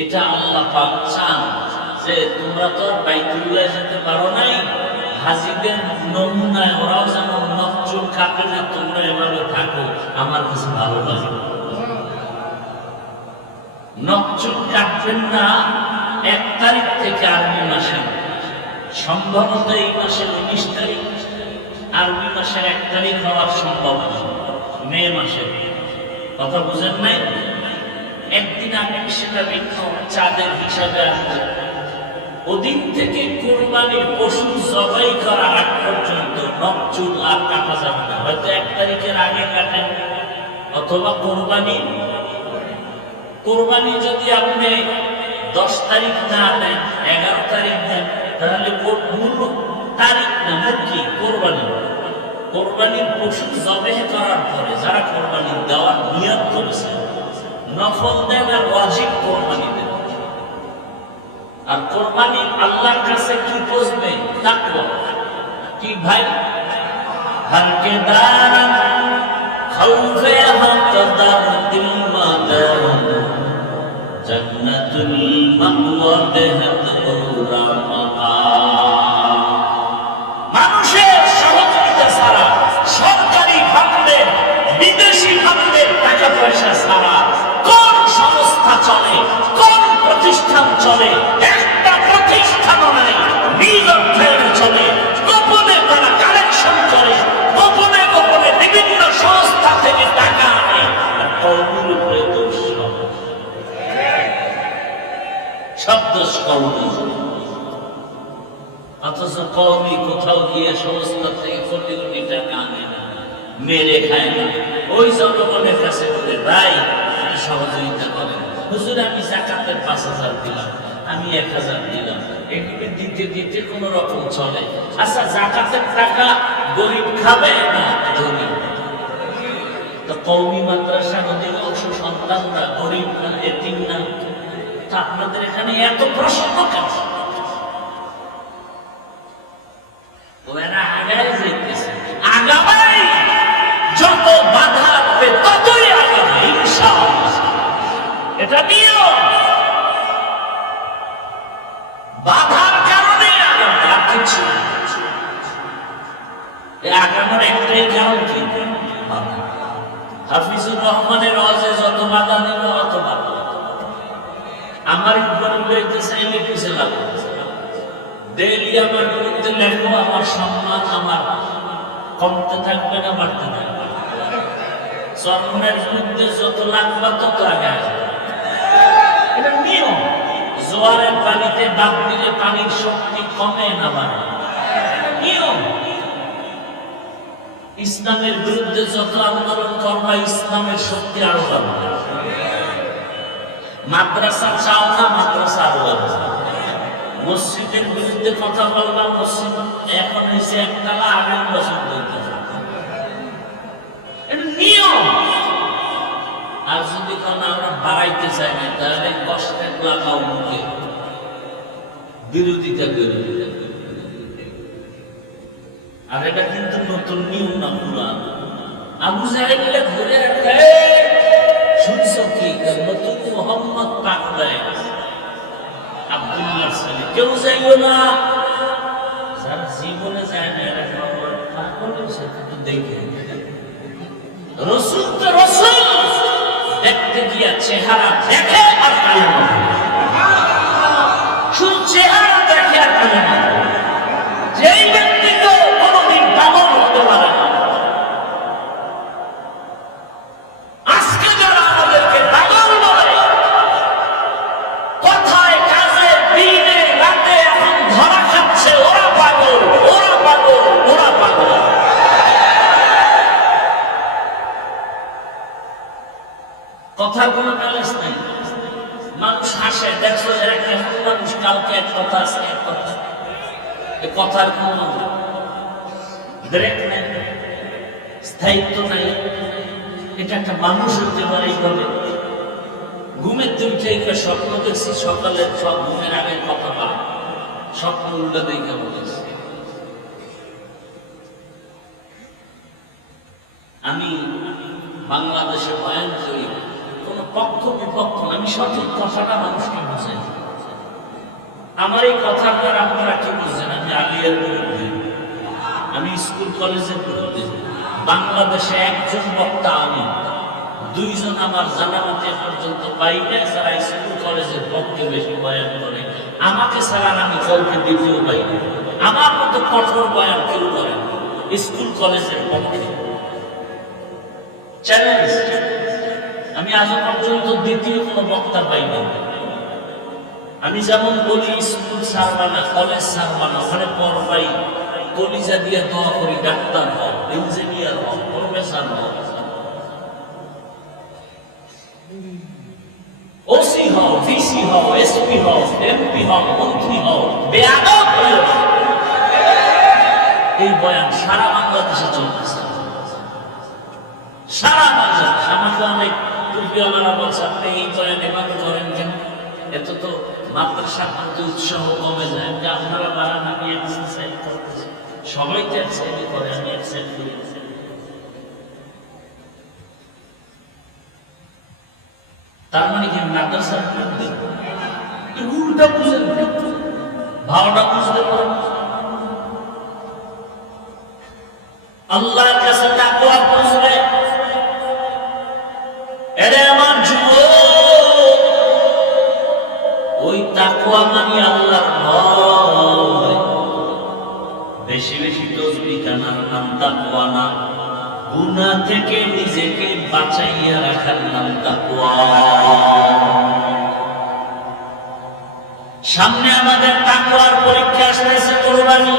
এটা আল্লাহ পাক চান যে তোমরা তো বাইতুল্লাহ যেতে পারো নাই, হাজিদের নমুনায় ওরাও যেমন নখ চুল কাটবে না, তোমরা এভাবে থাকো, আমার কাছে ভালো লাগে। নখ চুল কাটবেন না 1 তারিখ থেকে আরবি মাসে, সম্ভবত এই মাসের 19 তারিখ, আরবি মাসের 1 তারিখ হওয়ার সম্ভাবনা, মে মাসে। কথা বুঝেন নাই? একদিন আগে সেটা ভিন্ন চাঁদের হিসাবে আসবে। ওদিন থেকে কোরবানির পশু জবাই করার আগ পর্যন্ত নখ চুল আর কাটা যাবে না। হয়তো 1 তারিখের আগে কাটেন, অথবা কোরবানি যদি আপনি 10 তারিখ না দেন, 11 তারিখ দেন, তাহলে মূল তারিখ না, কি কোরবানির পশু জবাই করার পরে যারা কোরবানি দেওয়ার নিয়ত করেছে, নফল দেন আর ওয়াজিব কোরবানি দেন। আর কোরবানি আল্লাহর কাছে কি বুঝবে? তাকওয়া। কি ভাই? হরকে দারান খাউফে হাকদার দিল মাদান জান্নাতুল মাওয়া বেহদ ওরামা। মানুষের সহযোগিতা ছাড়া, সরকারি ফান্ডে, বিদেশি ফান্ডে, টাকা পয়সা ছাড়া কোন সংস্থা চলে, কোন প্রতিষ্ঠান চলে? একটা প্রতিষ্ঠানও নাই। নিজ অর্থায়নে চলে, গোপনে তারা কালেকশন করে, গোপনে গোপনে বিভিন্ন সংস্থা থেকে টাকা আনে। কওমির উপরে দোষ, সব দোষ কওমি। অথচ কওমি কোথাও গিয়ে সংস্থা থেকে কোটি কোটি টাকা আনে না, মেরে খায় না। ওই জনগণের কাছে বলে, ভাই সহযোগিতা করেন, হুজুর আমি যাকাতের 5,000 দিলাম, আমি 1,000 দিলাম, এগুলি দিতে দিতে কোন রকম চলে। আচ্ছা, যাকাতের টাকা গরিব খাবে না ধনী? তো কওমি মাদ্রাসার অধিকাংশ সন্তানরা গরিব না, এতিম না? তা আপনাদের এখানে এত প্রশ্ন কেন? ওরা আগায় যেতেছে, আগাবাই, যত বাধা আসবে ততই আগাবে ইনশাআল্লাহ। এটা নিয়ম। বাধার কিছু আগানোর একটাই কারণ কি, হাফিজুর রহমানের ওয়াজে যত বাধা দিল অত বাধা। আমার বিরুদ্ধে লইতেছে আমি পিছে লাগবো, ডেইলি আমার বিরুদ্ধে লেখো, আমার সম্মান আমার কমতে থাকবে না বাড়তে থাকবে। চরমনের বিরুদ্ধে যত লাগবা তত আগে আসবে, এটা নিয়ম। জোয়ারের পানিতে বাদ দিলে পানির শক্তি কমে না বাড়ে, এটা নিয়ম। ইসলামের বিরুদ্ধে যত আন্দোলন করবা ইসলামের শক্তি আরো বাড়বে। মাদ্রাসা চাও না, মাদ্রাসা আরো বাড়বে। মসজিদের বিরুদ্ধে কথা বলবা, মসজিদ এখন হয়েছে একতলা, আগামী বছর বলতেছে, এটা নিয়ম। আর যদি কোনো আমরা বাড়াইতে চাই না, তাহলে কষ্টের লাগাও মুখে বিরোধিতা করে। আর এটা কিন্তু নতুন নিয়ম না, পুরান। আবু জাহেল ঘুরে রাখে, শুনছো কি নতুন মোহাম্মদ পাক দেয় আব্দুল্লাহ ছেলে, কেউ যাইও না। যারা জীবনে যায় না এরা পাগলের সাথে তো দেখে। রসুল তো রসুল, দেখতে গিয়া চেহারা দেখে আর কানে না, শুধু চেহারা দেখে আর কানে না। যেই ব্যক্তি তো কোনদিন পাগল হতে পারে না। আজকে যারা আমাদেরকে পাগল বলে, কথায় কাজে দিনে রাতে এখন ধরা খাচ্ছে, ওরা পাগল, ওরা পাগল, ওরা পাগল। কথার কোনো ব্যালেন্স নাই। মানুষ হাসে, দেখছো এরা কেমন মানুষ, কালকে এক কথা আজকে এক কথা, এ কথার কোনো ব্রেক নেই, স্থায়িত্ব নাই। এটা একটা মানুষ হতে পারে এইভাবে। ঘুমের তুলছে স্বপ্ন দেখছি, সকালে সব ঘুমের আগে কথা বলা, স্বপ্ন উল্টা দেখে বলেছি। আমি বাংলাদেশে বয়ান করি, কোন পক্ষ বিপক্ষ, আমি সঠিক কথাটা মানুষকে বুঝাই। আমার এই কথার দ্বারা আপনারা কি বুঝছেন? আমি আলিয়ার বিরুদ্ধে, আমি স্কুল কলেজের বিরুদ্ধে। বাংলাদেশে একজন বক্তা আমি, দুইজন আমার জানা মতে পর্যন্ত পাইলে যারা স্কুল কলেজের পক্ষে বেশি বয়ান করে। আমাকে ছাড়া আমি কাউকে দ্বিতীয় পাই না। আমার মতো কঠোর বয়ান কেউ করে স্কুল কলেজের পক্ষে। চ্যালেঞ্জ, আমি আজ পর্যন্ত দ্বিতীয় কোনো বক্তা পাইনি। আমি যেমন বলি স্কুল ছাড়বা না, কলেজ ছাড়বা না, ওখানে পড়বাই, কলিজা দিয়ে দোয়া করি ডাক্তার হও, ইঞ্জিনিয়ার হও, প্রফেসর হও, ওসি হও, ডিসি হও, এসপি হও, এমপি হও, মন্ত্রী হও, বেয়াদব হও। এই বয়ান সারা বাংলাদেশে চলতেছে, সারা বাংলাদেশ। আমাকে অনেক টুপিওয়ালারা বলছে আপনি এই বয়ান এভাবে করেন কেন? এত তো মাদ্রাসার প্রতি উৎসাহ কমে যায়। আপনারা বাড়ান, আমি এক্সারসাইজ করতেছি, সবাই তো এক্সারসাইজ করে, আমি এক্সারসাইজ করি। তার মানে কি মাদ্রাসার বিরুদ্ধে? উল্টা বুঝেন, ভাওনা বুঝতে পারেন। আল্লাহর কাছে তাকওয়া বুঝবে। এরে আমার যুবক, ওই তাকওয়া মানে আল্লাহর ভয়। বেশি বেশি তসবিহ কানার নাম তাকওয়া না, গুনাহ থেকে নিজেকে বাঁচাইয়া রাখার নাম তাকওয়া। সামনে আমাদের তাকওয়ার পরীক্ষা আসতেছে, কুরবানি।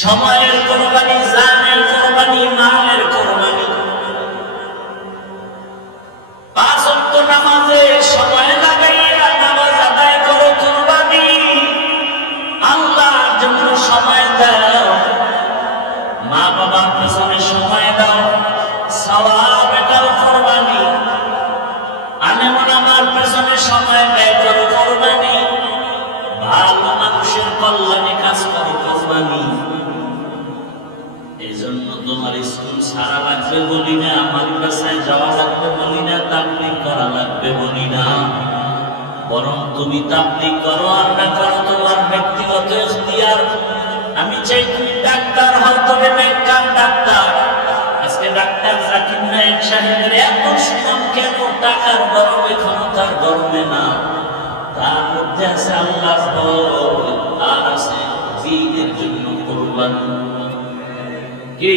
সময়ের কুরবানি, জানের কুরবানি, মালের কুরবানি। 5 ওয়াক্ত নামাজে সময় লাগাইয়া নামাজ আদায় করো, কুরবানি। আল্লাহর জন্য সময় দাও, মা বাবার পেছনে সময় দাও, সওয়াব এটাও কুরবানি। আলেমুল আমার পেছনে সময় ব্যয় করো, কুরবানি। ভালো মানুষের কল্যাণে কাজ করো, কুরবানি। এই জন্য তোমার স্কুল ছাড়া লাগবে বলি না, আমার কাছে যাওয়া লাগবে বলি না, তাকলিম করা লাগবে বলি না, বরং তুমি তাবলীগ করো আর না করো তোমার ব্যক্তিগত ইখতিয়ার। আমি চাই তুমি ডাক্তার হও, তবে নেককার ডাক্তার। আজকে ডাক্তার জাকির নায়েক সাহেবের এত সুনাম কেন? টাকার গরমে, ক্ষমতার গরমে না, তার মধ্যে আছে আল্লাহর ভয়, আর আছে দ্বীনের জন্য কুরবানি। কি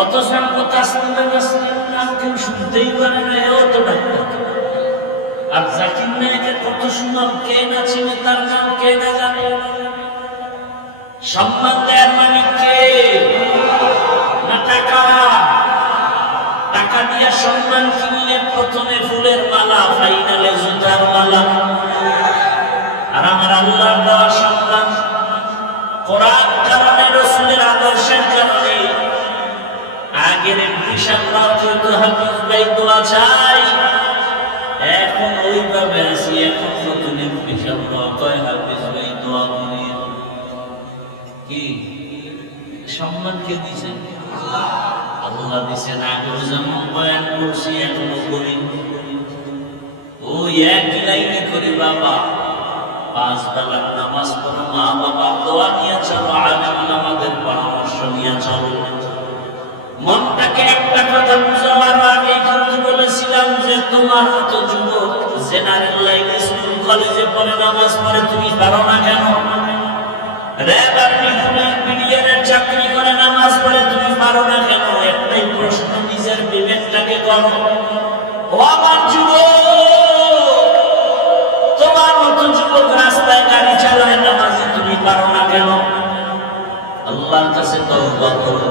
অথচ নাম কেউ শুনতেই পারে না, এও তো ডাক্তার। আর জাকির নায়েকের কত সুনাম, কে না চিনে তার নাম, কে না জানে? সম্মান দেয়ার মালিক কে? না টাকা? টাকা দিয়ে সম্মান কিনলে প্রথমে ফুলের মালা, ফাইনালে জুতার মালা। আর আমার আল্লাহর দেওয়া সম্মান কোরআন কারণে, রাসূলের আদর্শের কারণে। আগের বিশালরাও তো হাফিজ ভাই দোয়া চাই, এখন ওইভাবে আছি। এখন নতুন বিশালরাও কয় হাফিজ ভাই দোয়া করি। কি সম্মান কে দিছেন? আল্লাহ দিছেন। আগেও যেমন বয়ান করছি, এখনো করি। ওই এক লাইনে করি, বাবা 5 বেলার নামাজ পড়ো, মা বাবা দোয়া নিয়ে চলো, আলেম আমাদের পরামর্শ নিয়ে চলো। মনটাকে একটা কথা বুঝাবার আগে কিন্তু বলেছিলাম যে তোমার মতো যুবক জেনারেল লাইনে স্কুল কলেজে পড়ে, নামাজ পড়ে, তুমি পারো না কেন? র‍্যাব আর্মি পুলিশ বিডিআরের চাকরি করে, নামাজ পড়ে, তুমি পারো না কেন? একটাই প্রশ্ন, নিজের বিবেকটাকে করো। ও আমার যুবক, তোমার মতো যুবক রাস্তায় গাড়ি চালায়, নামাজে তুমি পারো না কেন? আল্লাহর কাছে তওবা করো।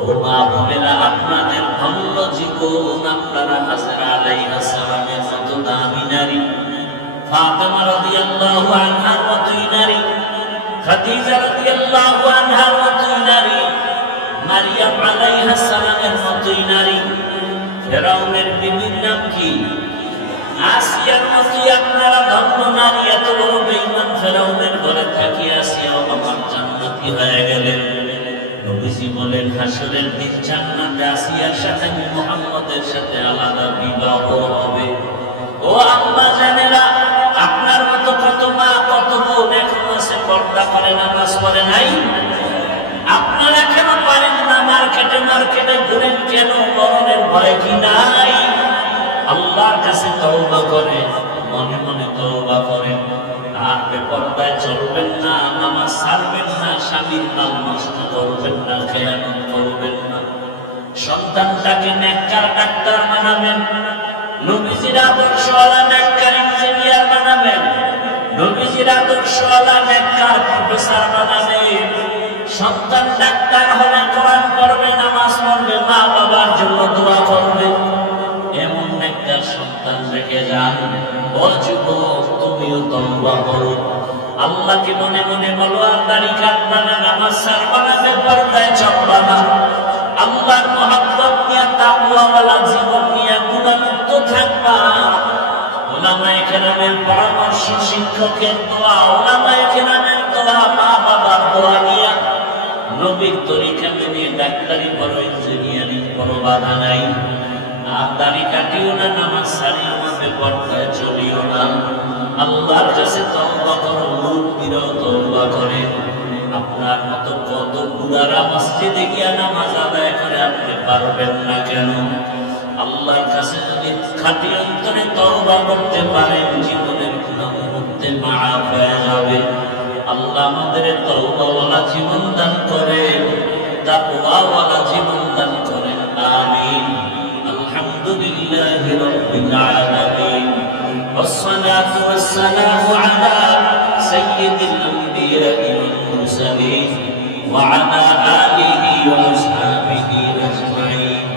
ও মা বোনেরা, আপনাদের ভঙ্গ জীবন, আপনারা হাজরা আলাইহিস সালামের মতো দামি নারী, ফাতেমা রাদিয়াল্লাহু আনহার মতোই নারী, খাদিজা রাদিয়াল্লাহু আনহার মতোই নারী, মারিয়াম আলাইহিস সালামের মতোই নারী, ফেরাউনের বিবির নাম কি? আসিয়ার মতোই আপনারা ধন্য নারী। এত বড় বেঈমান ফেরাউনের ঘরে থাকি আসিয়া আমার জান্নাতি হয়ে গেলেন। নবীজি বলেন, হাসরের দিন জান্নাতে আসিয়ার সাথে মুহাম্মদের সাথে আলাদা বিবাহ হবে। ও আম্মা জানেরা, আপনার মতো কত মা, কত বোন এখন আছে পর্দা করে, নামাজ পড়ে নাই। আপনারা কেন পারেন না? মার্কেটে ঘুরেন কেন? মরণের ভয় কি নাই? আল্লাহর কাছে তওবা করে, মনে মনে তওবা করেন। আর বেপরদায় চলবেন না, নামাজ ছাড়বেন না, স্বামীর নাম নষ্ট করবেন না, খেয়ানত করবেন না। সন্তানটাকে নেককার ডাক্তার বানাবেন, নবীজির আদর্শওয়ালা নেককার ইঞ্জিনিয়ার বানাবেন, নবীজির আদর্শওয়ালা নেককার প্রফেসর বানাবেন। সন্তান ডাক্তার হলে কোরআন পড়বে, নামাজ পড়বে, মা বাবার জন্য দোয়া করবে। এমন নেককার সন্তান রেখে যান। ও যুবক, তুমিও তওবা করো, আল্লাহকে মনে মনে বলো, আর দাড়ি কাটবা না, নামাজ ছাড়বা না, বেপরদায় চলবা না। আল্লাহর মহব্বত নিয়ে, তাকওয়াওয়ালা জীবন নিয়ে গুনাহমুক্ত থাকবা। উলামায়ে কেরামের পরামর্শ, শিক্ষকের দোয়া, উলামায়ে কেরামের দোয়া, মা বাবার দোয়া নিয়ে নবীর তরিকা মেনে ডাক্তারি পড়ো, ইঞ্জিনিয়ারিং পড়ো, বাধা নাই। আর দাড়ি কাটিও না, নামাজ ছাড়িও না, বেপরদায় চলিও না। আল্লাহর কাছে তওবা করো, মুরব্বিরাও তওবা করে। আপনার মতো কত বুড়ারা মসজিদে গিয়া নামাজ আদায় করে, আপনি পারবেন না কেন? আল্লাহর কাছে যদি খাঁটি অন্তরে তওবা করতে পারেন, জীবনের গুনাহ মুক্তি মাফ হয়ে যাবে। আল্লাহ আমাদের তওবাওয়ালা জীবন দান করেন, তাকওয়াওয়ালা জীবন দান করেন। আমিন। আলহামদুলিল্লাহি রাব্বিল আলামিন। والصلاة والسلام